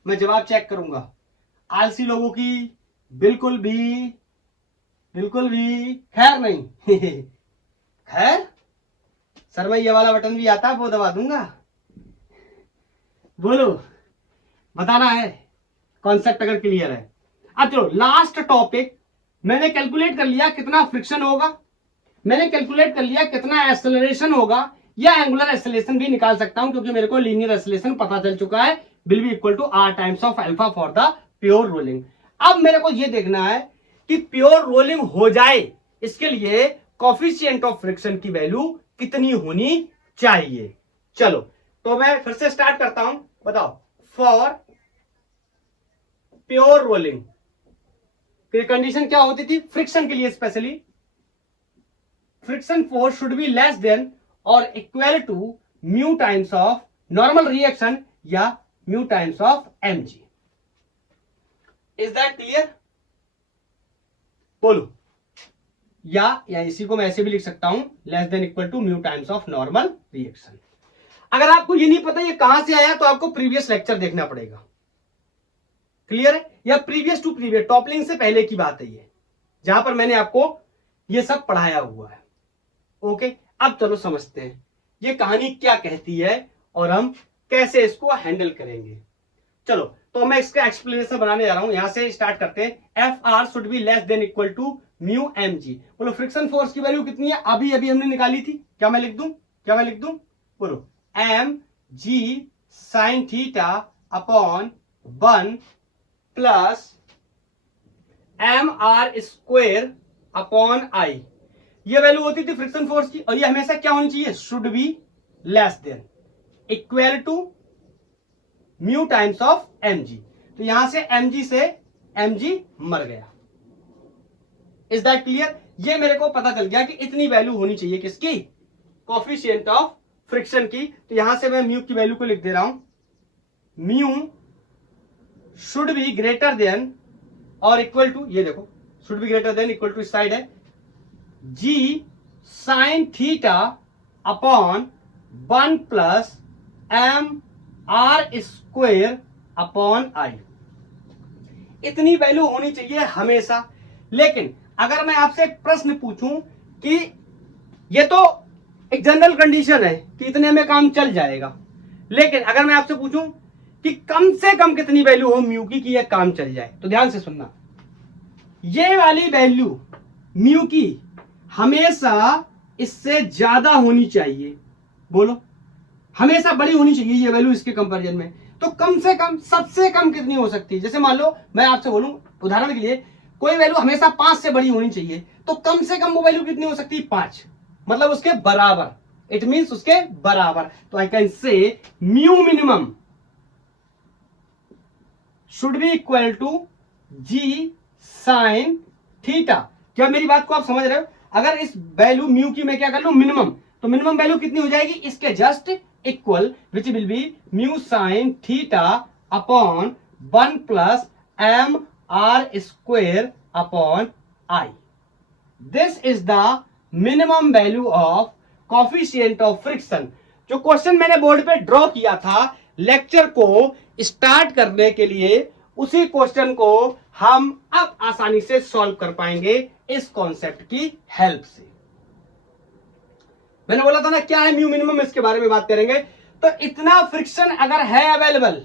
मैं जवाब चेक करूंगा। आलसी लोगों की बिल्कुल भी खैर नहीं। खैर सर मैं ये वाला बटन भी आता है वो दबा दूंगा। बोलो बताना है कॉन्सेप्ट अगर क्लियर है। अब चलो लास्ट टॉपिक, मैंने कैलकुलेट कर लिया कितना फ्रिक्शन होगा, मैंने कैलकुलेट कर लिया कितना एक्सेलरेशन होगा, या एंगुलर एक्सेलरेशन भी निकाल सकता हूं क्योंकि मेरे को लीनियर एक्सेलरेशन पता चल चुका है, will be equal to R times of alpha for the pure rolling. अब मेरे को यह देखना है कि प्योर रोलिंग हो जाए इसके लिए कोफिशिएंट ऑफ फ्रिक्शन की वैल्यू कितनी होनी चाहिए। चलो तो मैं फिर से स्टार्ट करता हूं, बताओ। फॉर प्योर रोलिंग कंडीशन क्या होती थी फ्रिक्शन के लिए? Specially friction force should be less than or equal to mu times of normal reaction या mu times of mg। Is that clear? बोलो। या इसी को मैं ऐसे भी लिख सकता हूं, less than equal to mu times of normal reaction. अगर आपको ये नहीं पता ये कहां से आया तो आपको प्रीवियस लेक्चर देखना पड़ेगा। क्लियर है? या प्रीवियस टू प्रीवियस, टॉपलिंग से पहले की बात है ये, जहां पर मैंने आपको ये सब पढ़ाया हुआ है। ओके अब चलो समझते हैं ये कहानी क्या कहती है और हम कैसे इसको हैंडल करेंगे। चलो तो मैं इसका एक्सप्लेनेशन बनाने जा रहा हूं, यहां से स्टार्ट करते हैं। F R should be less than equal to mu M G. बोलो फ्रिक्शन फोर्स की वैल्यू कितनी है? अभी हमने निकाली थी। क्या मैं लिख दूं? बोलो M ji sine theta upon 1 plus M R square upon I. ये वैल्यू होती थी फ्रिक्शन फोर्स की, और ये हमेशा क्या होनी चाहिए? Should be less than equal to mu times of mg। तो यहां से mg से mg मर गया। Is that clear? ये मेरे को पता चल गया कि इतनी वैल्यू होनी चाहिए किसकी? कोफिशिएंट ऑफ फ्रिक्शन की। तो यहां से मैं म्यू की वैल्यू को लिख दे रहा हूं, mu should be greater than or equal to, ये देखो should be greater than equal to इस साइड है, g sine theta upon 1 plus M R square upon I. इतनी वैल्यू होनी चाहिए हमेशा। लेकिन अगर मैं आपसे एक प्रश्न पूछूं कि ये तो एक जनरल कंडीशन है कि इतने में काम चल जाएगा, लेकिन अगर मैं आपसे पूछूं कि कम से कम कितनी वैल्यू हो म्यू की कि ये काम चल जाए, तो ध्यान से सुनना, ये वाली वैल्यू म्यू की हमेशा इससे ज्यादा होनी चाहिए। बोलो हमेशा बड़ी होनी चाहिए ये वैल्यू इसके कंपैरिजन में। तो कम से कम सबसे कम कितनी हो सकती है? जैसे मान लो मैं आपसे बोलूं उदाहरण के लिए, कोई वैल्यू हमेशा 5 से बड़ी होनी चाहिए, तो कम से कम वो वैल्यू कितनी हो सकती है? 5, मतलब उसके बराबर। इट मींस उसके बराबर। तो I can say mu minimum should be equal to g sine theta. क्या मेरी बात को आप समझ रहे हो? अगर इस वैल्यू म्यू की मैं क्या कर लूं मिनिमम, तो मिनिमम वैल्यू कितनी हो जाएगी? इसके just equal, which will be mu sine theta upon 1 plus M R square upon I. This is the minimum value of coefficient of friction. जो क्वेश्चन मैंने बोर्ड पे ड्रॉ किया था लेक्चर को स्टार्ट करने के लिए, उसी क्वेश्चन को हम अब आसानी से सॉल्व कर पाएंगे इस कॉन्सेप्ट की हेल्प से। मैंने बोला था ना क्या है म्यू मिनिमम, इसके बारे में बात करेंगे। तो इतना फ्रिक्शन अगर है अवेलेबल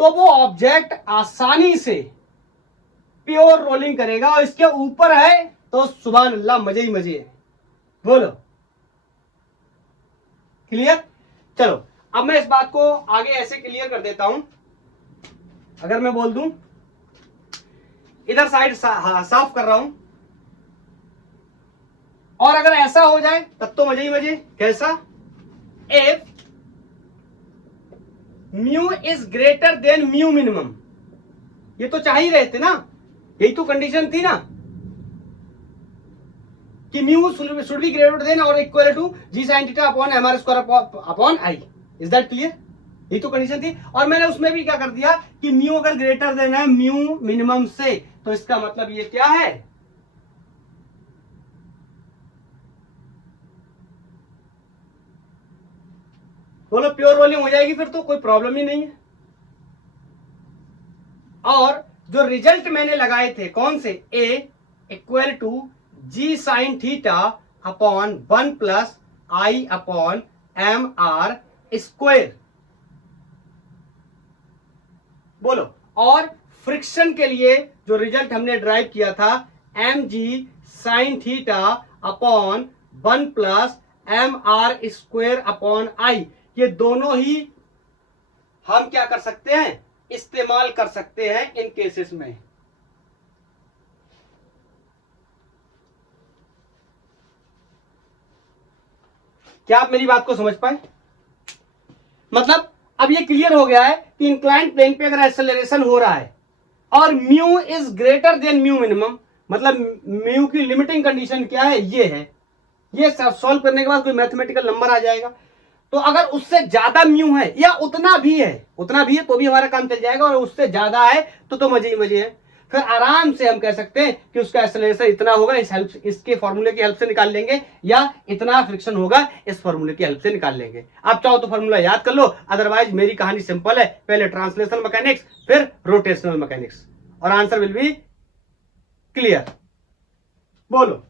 तो वो ऑब्जेक्ट आसानी से प्योर रोलिंग करेगा और इसके ऊपर है तो सुभान अल्लाह, मजे ही मजे है। बोलो क्लियर? चलो अब मैं इस बात को आगे ऐसे क्लियर कर देता हूं। अगर मैं बोल दूं इधर साइड साफ कर रहा हूं, और अगर ऐसा हो जाए तब तो मजे ही मजे। कैसा? If mu is greater than mu minimum, ये तो चाह ही रहे थे ना, यही तो कंडीशन थी ना कि mu should be greater than or equal to g sine theta upon M R square upon I. Is that clear? यही तो कंडीशन थी। और मैंने उसमें भी क्या कर दिया कि म्यू अगर ग्रेटर देन है म्यू मिनिमम से, तो इसका मतलब ये क्या है? बोलो प्योर वॉल्यूम हो जाएगी, फिर तो कोई प्रॉब्लम ही नहीं है। और जो रिजल्ट मैंने लगाए थे कौन से? A equal to g sine theta upon 1 plus I upon M R square. बोलो। और फ्रिक्शन के लिए जो रिजल्ट हमने ड्राइव किया था m ji sine theta upon 1 plus M R square upon I, ये दोनों ही हम क्या कर सकते हैं? इस्तेमाल कर सकते हैं इन केसेस में। क्या आप मेरी बात को समझ पाए? मतलब अब ये क्लियर हो गया है कि इंक्लाइंड प्लेन पे अगर एक्सेलरेशन हो रहा है और mu is greater than mu minimum, मतलब म्यू की लिमिटिंग कंडीशन क्या है? ये है। ये सॉल्व करने के बाद कोई मैथमेटिकल नंबर आ जाएगा। तो अगर उससे ज्यादा म्यू है या उतना भी है तो भी हमारा काम चल जाएगा, और उससे ज्यादा है तो मजे ही मजे है। फिर आराम से हम कह सकते हैं कि उसका एक्सेलरेशन इतना होगा, इसके फॉर्मूले की हेल्प से निकाल लेंगे, या इतना फ्रिक्शन होगा इस फॉर्मूले की हेल्प से निकाल लेंगे। आप चाहो तो फॉर्मूला याद कर लो, अदरवाइज मेरी कहानी सिंपल है, पहले ट्रांसलेशनल मैकेनिक्स फिर रोटेशनल मैकेनिक्स, और आंसर विल बी क्लियर। बोलो।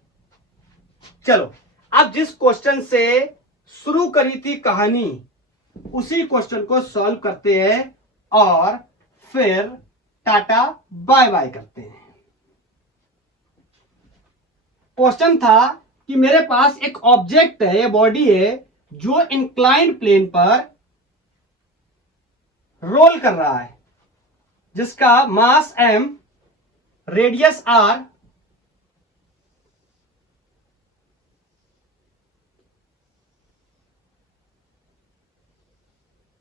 चलो अब जिस क्वेश्चन से शुरू करी थी कहानी उसी क्वेश्चन को सॉल्व करते हैं और फिर टाटा बाय बाय करते हैं। क्वेश्चन था कि मेरे पास एक ऑब्जेक्ट है, बॉडी है, जो इंक्लाइंड प्लेन पर रोल कर रहा है, जिसका मास m, radius r,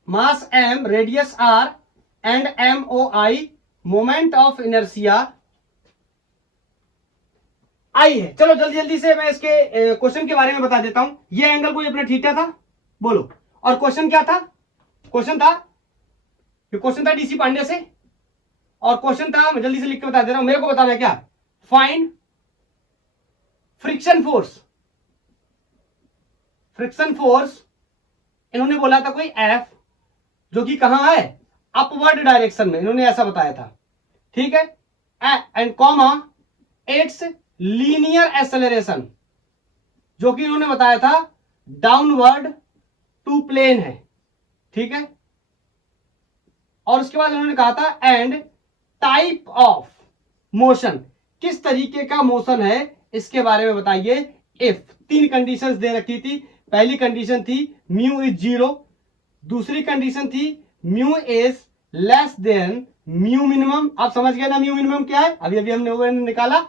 mass m, radius r and MOI, moment of inertia आई है। चलो जल्दी जल्दी से मैं इसके क्वेश्चन के बारे में बता देता हूं। ये एंगल कोई अपना थीटा था, बोलो। और क्वेश्चन क्या था? क्वेश्चन था डीसी पांडे से, और क्वेश्चन था, मैं जल्दी से लिख के बता दे रहा हूं, मेरे को बताना है क्या? Find friction force. Friction force इन्होंने बोला था कोई F, जो कि कहां है? अपवर्ड डायरेक्शन में, इन्होंने ऐसा बताया था। ठीक है। And comma it's linear acceleration, जो कि इन्होंने बताया था डाउनवर्ड टू प्लेन है। ठीक है। और उसके बाद इन्होंने कहा था एंड टाइप ऑफ मोशन, किस तरीके का मोशन है इसके बारे में बताइए। इफ 3 कंडीशंस दे रखी थी। पहली कंडीशन थी म्यू इज 0, दूसरी कंडीशन थी mu is less than mu minimum. आप समझ गए ना म्यू मिनिमम क्या है? अभी अभी हमने निकाला।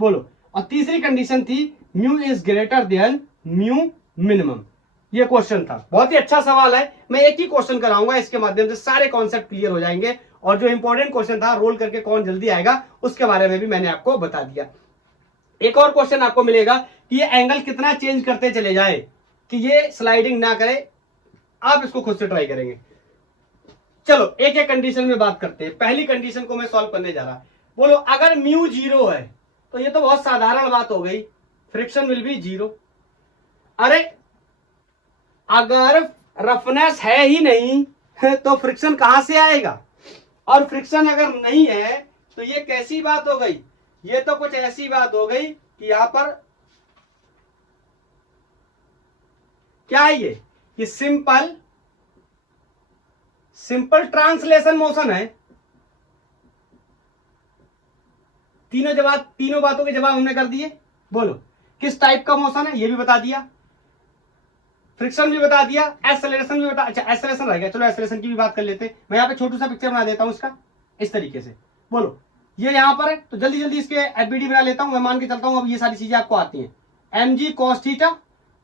बोलो। और तीसरी कंडीशन थी mu is greater than mu minimum. ये क्वेश्चन था, बहुत ही अच्छा सवाल है। मैं एक ही क्वेश्चन कराऊंगा, इसके माध्यम से सारे कॉन्सेप्ट क्लियर हो जाएंगे, और जो इंपॉर्टेंट क्वेश्चन था रोल करके कौन जल्दी आएगा उसके बारे में भी मैंने आपको बता दिया। एक और क्वेश्चन आपको मिलेगा कि ये एंगल कितना चेंज करते चले जाए कि ये स्लाइडिंग ना करे। आप इसको खुद से ट्राई करेंगे। चलो एक एक कंडीशन में बात करते हैं। पहली कंडीशन को मैं सॉल्व करने जा रहा। बोलो अगर म्यू 0 है तो ये तो बहुत साधारण बात हो गई, फ्रिक्शन विल बी 0। अरे अगर रफनेस है ही नहीं तो फ्रिक्शन कहां से आएगा? और फ्रिक्शन अगर नहीं है तो ये कैसी बात हो गई? ये तो कुछ ऐसी बात हो गई कि यहां पर क्या है ये सिंपल ट्रांसलेशन मोशन है। तीनों बातों के जवाब हमने कर दिए। बोलो किस टाइप का मोशन है ये भी बता दिया, फ्रिक्शन भी बता दिया, एक्सेलरेशन भी बता, अच्छा एक्सेलरेशन रह गया, चलो एक्सेलरेशन की भी बात कर लेते हैं। मैं यहाँ पे छोटू सा पिक्चर बना देता हूँ इसका इस तरीके से। बोलो ये यहाँ पर है तो जल्दी जल्दी इसके एफबीडी बना लेता हूँ। मैं मान के चलता हूँ अब ये सारी चीजें आपको आती हैं। एम जी कॉस थीटा,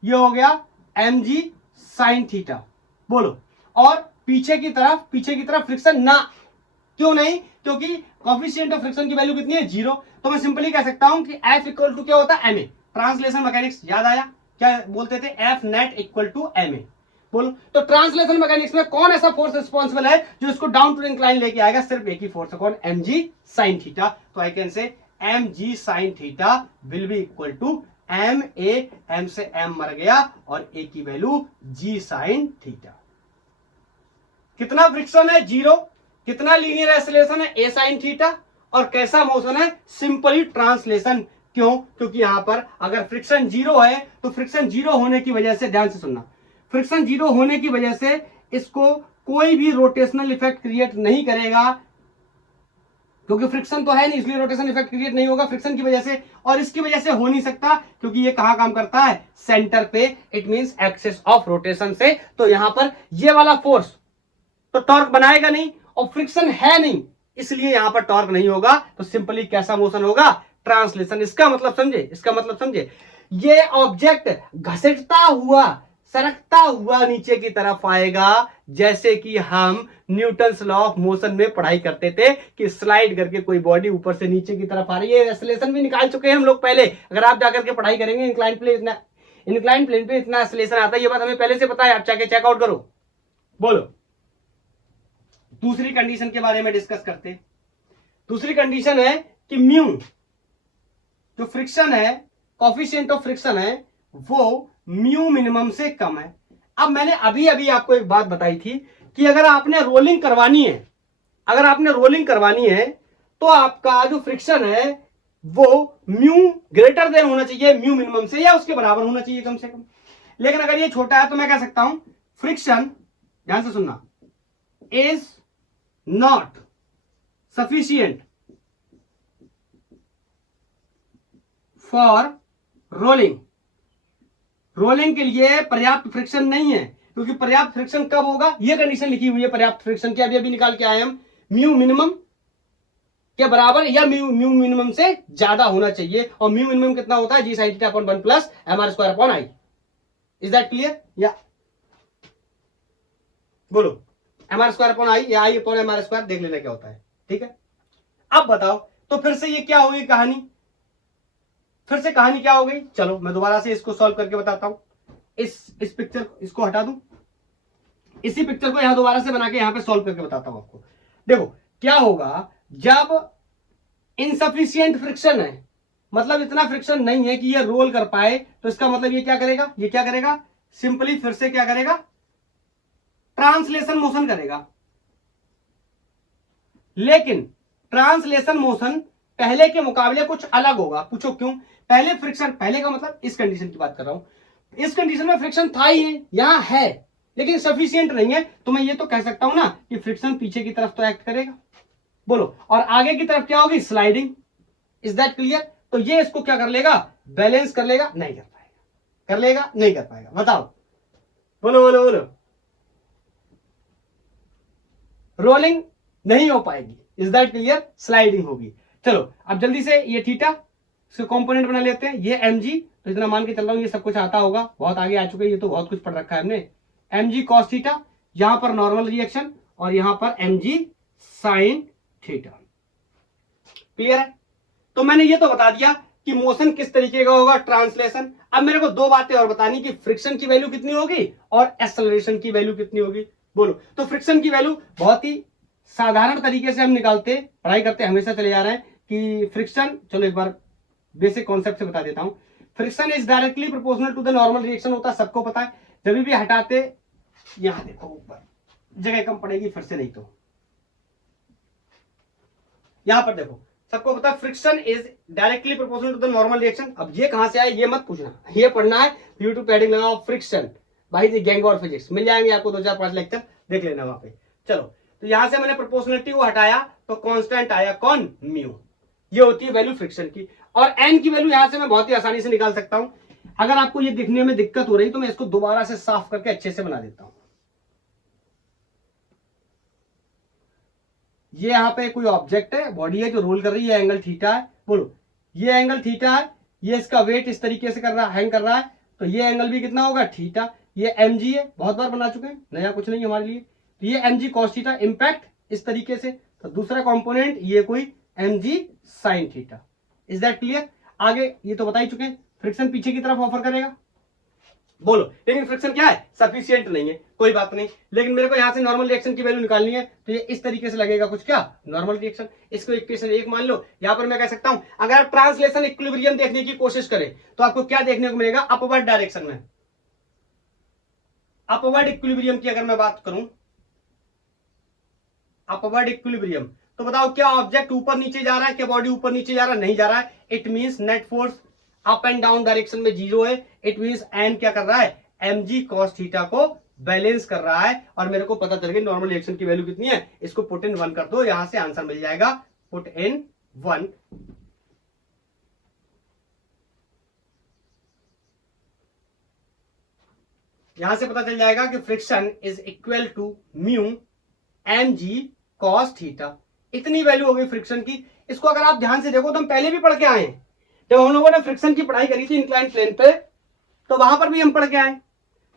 ये हो गया एम जी साइन थीटा। बोलो और पीछे की तरफ फ्रिक्शन ना, क्यों नहीं, क्योंकि कॉफिशिएंट ऑफ फ्रिक्शन की वैल्यू कितनी है 0। तो मैं सिंपली कह सकता हूं कि F इक्वल टू क्या होता है ma। ट्रांसलेशन मैकेनिक्स याद आया, क्या बोलते थे, F net equal to ma। बोलो तो ट्रांसलेशन मैकेनिक्स में कौन ऐसा फोर्स रिस्पॉन्सिबल है जो इसको डाउन टू इंक्लाइन लेके आएगा, सिर्फ एक ही फोर्स है, कौन, mg sin थीटा। तो I can say mg sin theta will be equal to ma, m से m मर गया और a की वैल्यू g sin थीटा। कितना फ्रिक्शन है 0, कितना लीनियर एक्सेलरेशन है a sin थीटा, और कैसा मोशन है, सिंपली ट्रांसलेशन। क्यों, क्योंकि यहां पर अगर फ्रिक्शन 0 है तो फ्रिक्शन 0 होने की वजह से, ध्यान से सुनना, फ्रिक्शन 0 होने की वजह से इसको कोई भी रोटेशनल इफेक्ट क्रिएट नहीं करेगा, क्योंकि फ्रिक्शन तो है नहीं, इसलिए रोटेशन इफेक्ट क्रिएट नहीं होगा फ्रिक्शन की वजह से। और इसकी वजह से हो नहीं सकता क्योंकि ये कहां काम करता है, सेंटर पे, it means axis of rotation से। तो यहां पर ये वाला फोर्स तो टॉर्क बनाएगा नहीं, और फ्रिक्शन है नहीं, इसलिए यहां पर टॉर्क नहीं होगा। तो सिंपली कैसा मोशन होगा, ट्रांसलेशन। इसका मतलब समझे, ये ऑब्जेक्ट घसीटता हुआ, सरकता हुआ नीचे की तरफ आएगा, जैसे कि हम न्यूटन्स लॉ ऑफ मोशन में पढ़ाई करते थे कि स्लाइड करके कोई बॉडी ऊपर से नीचे की तरफ आ रही है। एक्सेलरेशन भी निकाल चुके हैं हम लोग पहले, अगर आप जाकर के पढ़ाई करेंगे इंक्लाइन प्लेन पे इतना एक्सेलरेशन आता है, ये बात हमें पहले से पता है, आप जाके चेकआउट करो। बोलो दूसरी कंडीशन के बारे में डिस्कस करते हैं। दूसरी कंडीशन है कि म्यू, जो फ्रिक्शन है, कॉफिशिएंट ऑफ फ्रिक्शन है, वो म्यू मिनिमम से कम है। अब मैंने अभी अभी आपको एक बात बताई थी कि अगर आपने रोलिंग करवानी है तो आपका जो फ्रिक्शन है वो म्यू ग्रेटर देन होना चाहिए म्यू मिनिमम से, या उसके बराबर होना चाहिए कम से कम। लेकिन अगर ये छोटा है तो मैं कह सकता हूं फ्रिक्शन, ध्यान से सुनना, is not sufficient for rolling के लिए पर्याप्त फ्रिक्शन नहीं है, क्योंकि पर्याप्त फ्रिक्शन कब होगा, ये कंडीशन लिखी हुई है पर्याप्त फ्रिक्शन की, अभी निकाल के आए हम, म्यू मिनिमम के बराबर या म्यू मिनिमम से ज्यादा होना चाहिए। और म्यू मिनिमम कितना होता है, g sine theta upon 1 plus mr square upon I. Is that clear, या बोलो mr स्क्वायर अपॉन आई या आई अपॉन mr स्क्वायर, देख लेना क्या होता है, ठीक है। अब बताओ तो फिर से ये क्या होगी कहानी, क्या हो गई, चलो मैं दोबारा से इसको सॉल्व करके बताता हूं। इस पिक्चर इसको हटा दूं, इसी पिक्चर को यहां दोबारा से बना के यहां पे सॉल्व करके बताता हूं आपको। देखो क्या होगा, जब इनसफिशिएंट फ्रिक्शन है, मतलब इतना फ्रिक्शन नहीं है कि ये रोल कर पाए, तो इसका मतलब ये क्या करेगा, सिंपली फिर से क्या करेगा, ट्रांसलेशन मोशन करेगा। लेकिन ट्रांसलेशन मोशन पहले के मुकाबले कुछ अलग होगा, पूछो क्यों। पहले फ्रिक्शन, पहले का मतलब इस कंडीशन की बात कर रहा हूं, इस कंडीशन में फ्रिक्शन था ही है, यहां है लेकिन सफिशिएंट नहीं है, तो मैं ये तो कह सकता हूं ना कि फ्रिक्शन पीछे की तरफ तो एक्ट करेगा, बोलो, और आगे की तरफ क्या होगी, स्लाइडिंग। Is that clear. तो ये इसको क्या कर लेगा, बैलेंस कर लेगा, नहीं कर पाएगा, कर लेगा नहीं कर पाएगा, बताओ, बोलो रोलिंग नहीं हो पाएगी, इज दैट क्लियर, स्लाइडिंग होगी। चलो अब जल्दी से ये थीटा इसके कंपोनेंट बना लेते हैं, ये mg, तो इतना मान के चल रहा हूं ये सब कुछ आता होगा, बहुत आगे आ चुके हैं, ये तो बहुत कुछ पढ़ रखा है हमने। mg cos थीटा, यहां पर नॉर्मल रिएक्शन, और यहां पर mg sin थीटा, क्लियर है। तो मैंने ये तो बता दिया कि मोशन किस तरीके का होगा, ट्रांसलेशन। अब मेरे को दो बातें और बतानी कि फ्रिक्शन की वैल्यू कितनी होगी और एक्सेलरेशन की वैल्यू कितनी होगी। बोलो तो फ्रिक्शन की वैल्यू बहुत ही साधारण तरीके से हम निकालते, पढ़ाई करते हमेशा चले जा रहे हैं कि फ्रिक्शन, चलो एक बार बेसिक कॉन्सेप्ट से बता देता हूं। Friction is directly proportional to the normal reaction होता है, सबको पता है। जब भी हटाते, यहां देखो ऊपर जगह कम पड़ेगी फिर से, नहीं तो यहां पर देखो, सबको पता है friction is directly proportional to the normal reaction. अब ये कहां से आया ये मत पूछना, ये पढ़ना है यूट्यूब पैडिंग लगाओ फ्रिक्शन, भाई जी गैंग और फिजिक्स मिल जाएंगे आपको, 2-4-5 लेक्चर देख लेना वहां पे। चलो तो यहां से मैंने प्रोपोर्शनलिटी को हटाया तो कांस्टेंट आया कौन, म्यू। ये होती है वैल्यू फ्रिक्शन की। और एन की वैल्यू यहां से मैं बहुत ही आसानी से निकाल सकता हूं। अगर आपको ये दिखने में दिक्कत हो रही तो मैं इसको दोबारा से साफ करके अच्छे से बना देता हूं। ये यहां पे कोई ऑब्जेक्ट है, बॉडी है जो रोल कर रही है, एंगल थीटा है। बोलो ये एंगल थीटा है, ये इसका वेट इस तरीके से कर रहा है, हैंग कर रहा है, तो ये एंगल भी कितना होगा, थीटा। ये एम जी है, बहुत बार बना चुके हैं, नया कुछ नहीं हमारे लिए। तो ये एम जी कॉस थीटा, इंपैक्ट इस तरीके से। तो दूसरा कंपोनेंट ये कोई m ji sine theta. Is that clear? आगे ये तो बता ही चुके हैं, फ्रिक्शन पीछे की तरफ ऑफर करेगा। बोलो लेकिन फ्रिक्शन क्या है, सफिशिएंट नहीं है, कोई बात नहीं। लेकिन मेरे को यहां से नॉर्मल रिएक्शन की वैल्यू निकालनी है, तो ये इस तरीके से लगेगा कुछ, क्या नॉर्मल रिएक्शन। इसको इक्वेशन 1 मान लो। यहां पर मैं कह सकता हूं अगर आप ट्रांसलेशन इक्विलिब्रियम देखने की कोशिश करें तो आपको क्या देखने को मिलेगा, अपवर्ड डायरेक्शन में। अपवर्ड इक्विलिब्रियम की अगर मैं बात करूं, अपवर्ड इक्विलिब्रियम, तो बताओ क्या ऑब्जेक्ट ऊपर नीचे जा रहा है, क्या बॉडी ऊपर नीचे जा रहा है, नहीं जा रहा है। It means net force up and down direction में 0 है। इट मींस एन क्या कर रहा है, mg cos थीटा को बैलेंस कर रहा है। और मेरे को पता चल गया नॉर्मल रिएक्शन की वैल्यू कितनी है, इसको पुट इन 1 कर दो, यहां से आंसर मिल जाएगा पुट इन 1। यहां से पता चल जाएगा कि friction is equal to mu mg cos theta. इतनी वैल्यू हो गई फ्रिक्शन की। इसको अगर आप ध्यान से देखो तो हम पहले भी पढ़ के आए हैं, जब हम लोगों ने फ्रिक्शन की पढ़ाई करी थी इंक्लाइन प्लेन पे, तो वहां पर भी हम पढ़ के आए।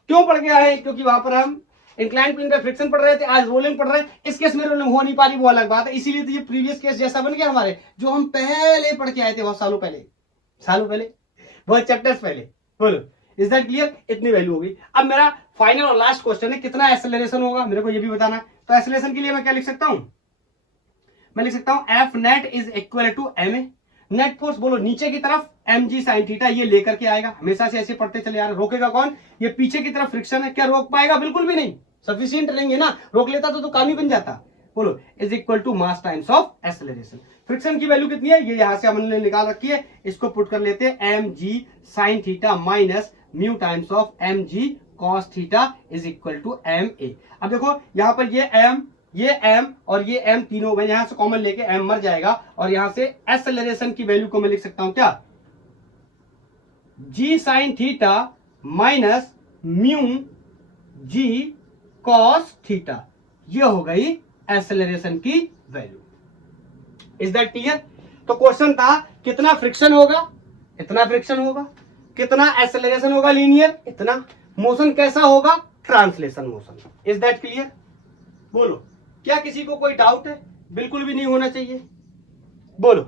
क्यों पढ़ के आए, क्योंकि वहां पर हम इंक्लाइन प्लेन पे फ्रिक्शन पढ़ रहे थे, आज रोलिंग पढ़ रहे हैं। इस केस में रोलिंग हो नहीं पा रही, वो अलग बात है। इसीलिए तो ये प्रीवियस केस जैसा बन गया हमारे, जो हम पहले पढ़ के आए थे बहुत सालों पहले, बहुत चैप्टर्स पहले। बोलो इज दैट क्लियर? इतनी वैल्यू होगी। अब मेरा फाइनल और लास्ट क्वेश्चन है, कितना एक्सेलरेशन होगा, मेरे को ये भी बताना। तो एक्सेलरेशन के लिए मैं क्या लिख सकता हूं, मैं लिख सकता हूं F net is equal to m a. Net force बोलो नीचे की तरफ mg sin थीटा, ये लेकर के आएगा, हमेशा से ऐसे पढ़ते चले आ रहे। रोकेगा कौन, ये पीछे की तरफ फ्रिक्शन है, क्या रोक पाएगा, बिल्कुल भी नहीं, सफिशिएंट नहीं है ना। रोक लेता तो काम ही बन जाता। बोलो is equal to mass times of acceleration. Friction की वैल्यू कितनी है, ये यहां से हमने निकाल रखी है, इसको पुट कर लेते हैं mg sin theta minus mu times of mg cos theta is equal to ma। अब देखो यहां पर ये m और ये m तीनों में यहां से कॉमन लेके m मर जाएगा, और यहां से एक्सेलरेशन की वैल्यू को मैं लिख सकता हूं क्या, g sin theta minus mu g cos theta. ये हो गई एक्सेलरेशन की वैल्यू। Is that clear? तो क्वेश्चन था कितना फ्रिक्शन होगा, इतना फ्रिक्शन होगा, कितना एक्सेलरेशन होगा लीनियर, इतना, मोशन कैसा होगा, translation motion. Is that clear? बोलो क्या किसी को कोई डाउट है? बिल्कुल भी नहीं होना चाहिए। बोलो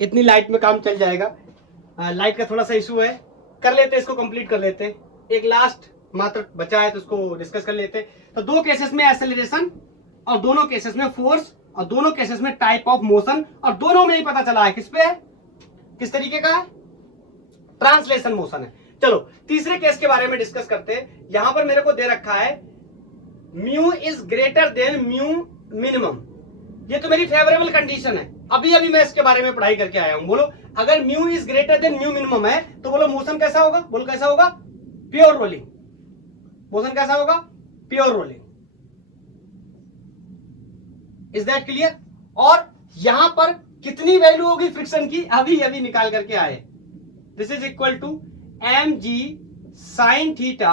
इतनी लाइट में काम चल जाएगा। लाइट का थोड़ा सा इशू है, कर लेते इसको कंप्लीट कर लेते। एक लास्ट मात्र बचा है तो उसको डिस्कस कर लेते। तो दो केसेस में एक्सेलरेशन और दोनों केसेस में फोर्स और दोनों केसेस में टाइप ऑफ मोशन, और दोनों में ही पता चला है किस पे है, किस तरीके का है, ट्रांसलेशन मोशन है। चलो तीसरे केस के बारे में डिस्कस करते हैं। यहां पर मेरे को दे रखा है mu is greater than mu minimum. ये तो मेरी फेवरेबल कंडीशन है, अभी अभी मैं इसके बारे में पढ़ाई करके आया हूं। बोलो अगर mu is greater than mu minimum है तो बोलो मोशन कैसा होगा, बोलो कैसा होगा, प्योर रोलिंग। मोशन कैसा होगा, pure rolling. Is that clear? और यहां पर कितनी वैल्यू होगी फ्रिक्शन की, अभी अभी निकाल करके आए। This is equal to mg sin theta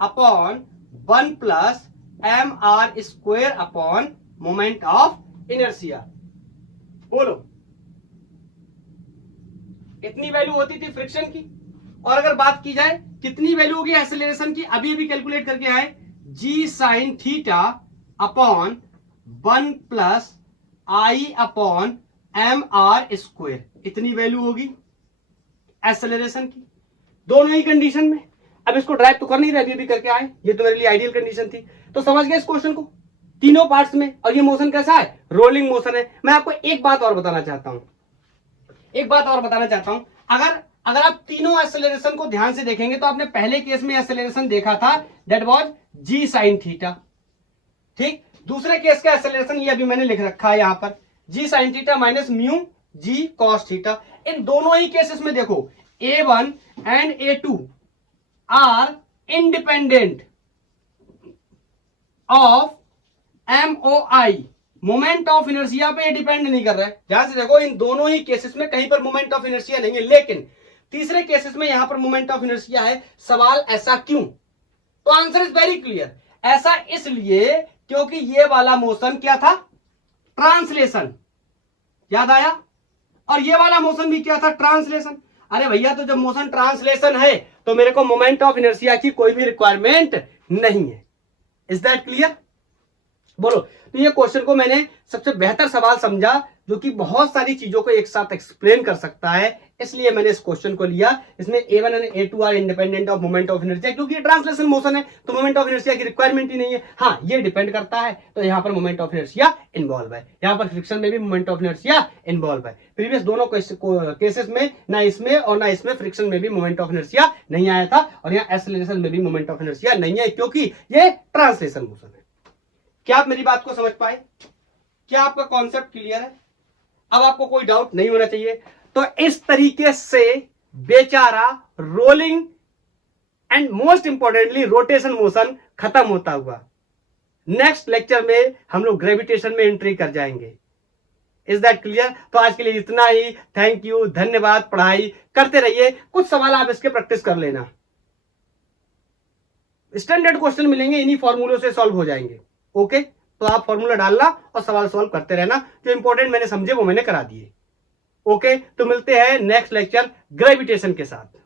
upon 1 plus mr square upon moment of inertia. बोलो इतनी वैल्यू होती थी फ्रिक्शन की। और अगर बात की जाए कितनी वैल्यू होगी एक्सेलरेशन की, अभी अभी कैलकुलेट करके आए, g sin theta upon 1 plus i upon mr square, इतनी वैल्यू होगी एक्सेलरेशन की, दोनों ही कंडीशन में। अब इसको ड्राइव तो कर नहीं रहे, अभी भी करके आए, ये तो मेरे लिए आइडियल कंडीशन थी। तो समझ गए इस क्वेश्चन को तीनों पार्ट्स में। और ये मोशन कैसा है, रोलिंग मोशन है। मैं आपको एक बात और बताना चाहता हूं, अगर आप तीनों एक्सेलरेशन को ध्यान से देखेंगे तो आपने पहले केस में एक्सेलरेशन देखा था, that was g sine theta. ठीक, दूसरे केस का एक्सेलरेशन ये अभी मैंने लिख रखा है यहां पर, जी sine theta minus mu G cos theta. इन दोनों ही केसेस में देखो A1 and A2 are independent of MOI, moment of inertia पे डिपेंड नहीं कर रहा है। ध्यान से देखो, इन दोनों ही केसेस में कहीं पर मोमेंट ऑफ इनर्शिया नहीं है, लेकिन तीसरे केसेस में यहां पर मोमेंट ऑफ इनर्शिया है। सवाल ऐसा क्यों? तो आंसर इज वेरी क्लियर। ऐसा इसलिए क्योंकि ये वाला मोशन क्या था? ट्रांसलेशन। याद आया? और ये वाला मोशन भी क्या था? ट्रांसलेशन। अरे भैया, तो जब मोशन ट्रांसलेशन है तो मेरे को मोमेंट ऑफ इनर्शिया की कोई भी रिक्वायरमेंट नहीं है। Is that clear? बोलो। तो ये क्वेश्चन को मैंने सबसे बेहतर सवाल समझा जो कि बहुत सारी चीजों को एक साथ एक्सप्लेन कर सकता है, इसलिए मैंने इस क्वेश्चन को लिया। इसमें A1 और A2 are independent of moment of inertia, क्योंकि ये ट्रांसलेशन मोशन है तो मोमेंट ऑफ इनर्शिया की रिक्वायरमेंट ही नहीं है। हाँ, ये डिपेंड करता है, तो यहां पर मोमेंट ऑफ इनर्शिया इन्वॉल्व है। यहां पर फ्रिक्शन में भी मोमेंट ऑफ इनर्शिया इन्वॉल्व है। प्रीवियस दोनों केसेस में ना इसमें और ना इसमें फ्रिक्शन में भी मोमेंट ऑफ इनर्शिया नहीं आया था, और यहाँ एक्सेलरेशन में भी मोमेंट ऑफ इनर्शिया नहीं है, क्योंकि ये ट्रांसलेशन मोशन है। क्या आप मेरी बात को समझ पाए? क्या आपका कॉन्सेप्ट क्लियर है? अब आपको कोई डाउट नहीं होना चाहिए। तो इस तरीके से बेचारा rolling and most importantly rotation motion खत्म होता हुआ नेक्स्ट लेक्चर में हम लोग ग्रेविटेशन में एंट्री कर जाएंगे। Is that clear? तो आज के लिए इतना ही। थैंक यू, धन्यवाद। पढ़ाई करते रहिए। कुछ सवाल आप इसके प्रैक्टिस कर लेना। स्टैंडर्ड क्वेश्चन मिलेंगे, इन्हीं फॉर्मूलों से सॉल्व हो जाएंगे। ओके, तो आप फॉर्मूला डालना और सवाल सॉल्व करते रहना। जो इंपॉर्टेंट मैंने समझे वो मैंने करा दिए। ओके, तो मिलते हैं नेक्स्ट लेक्चर ग्रेविटेशन के साथ।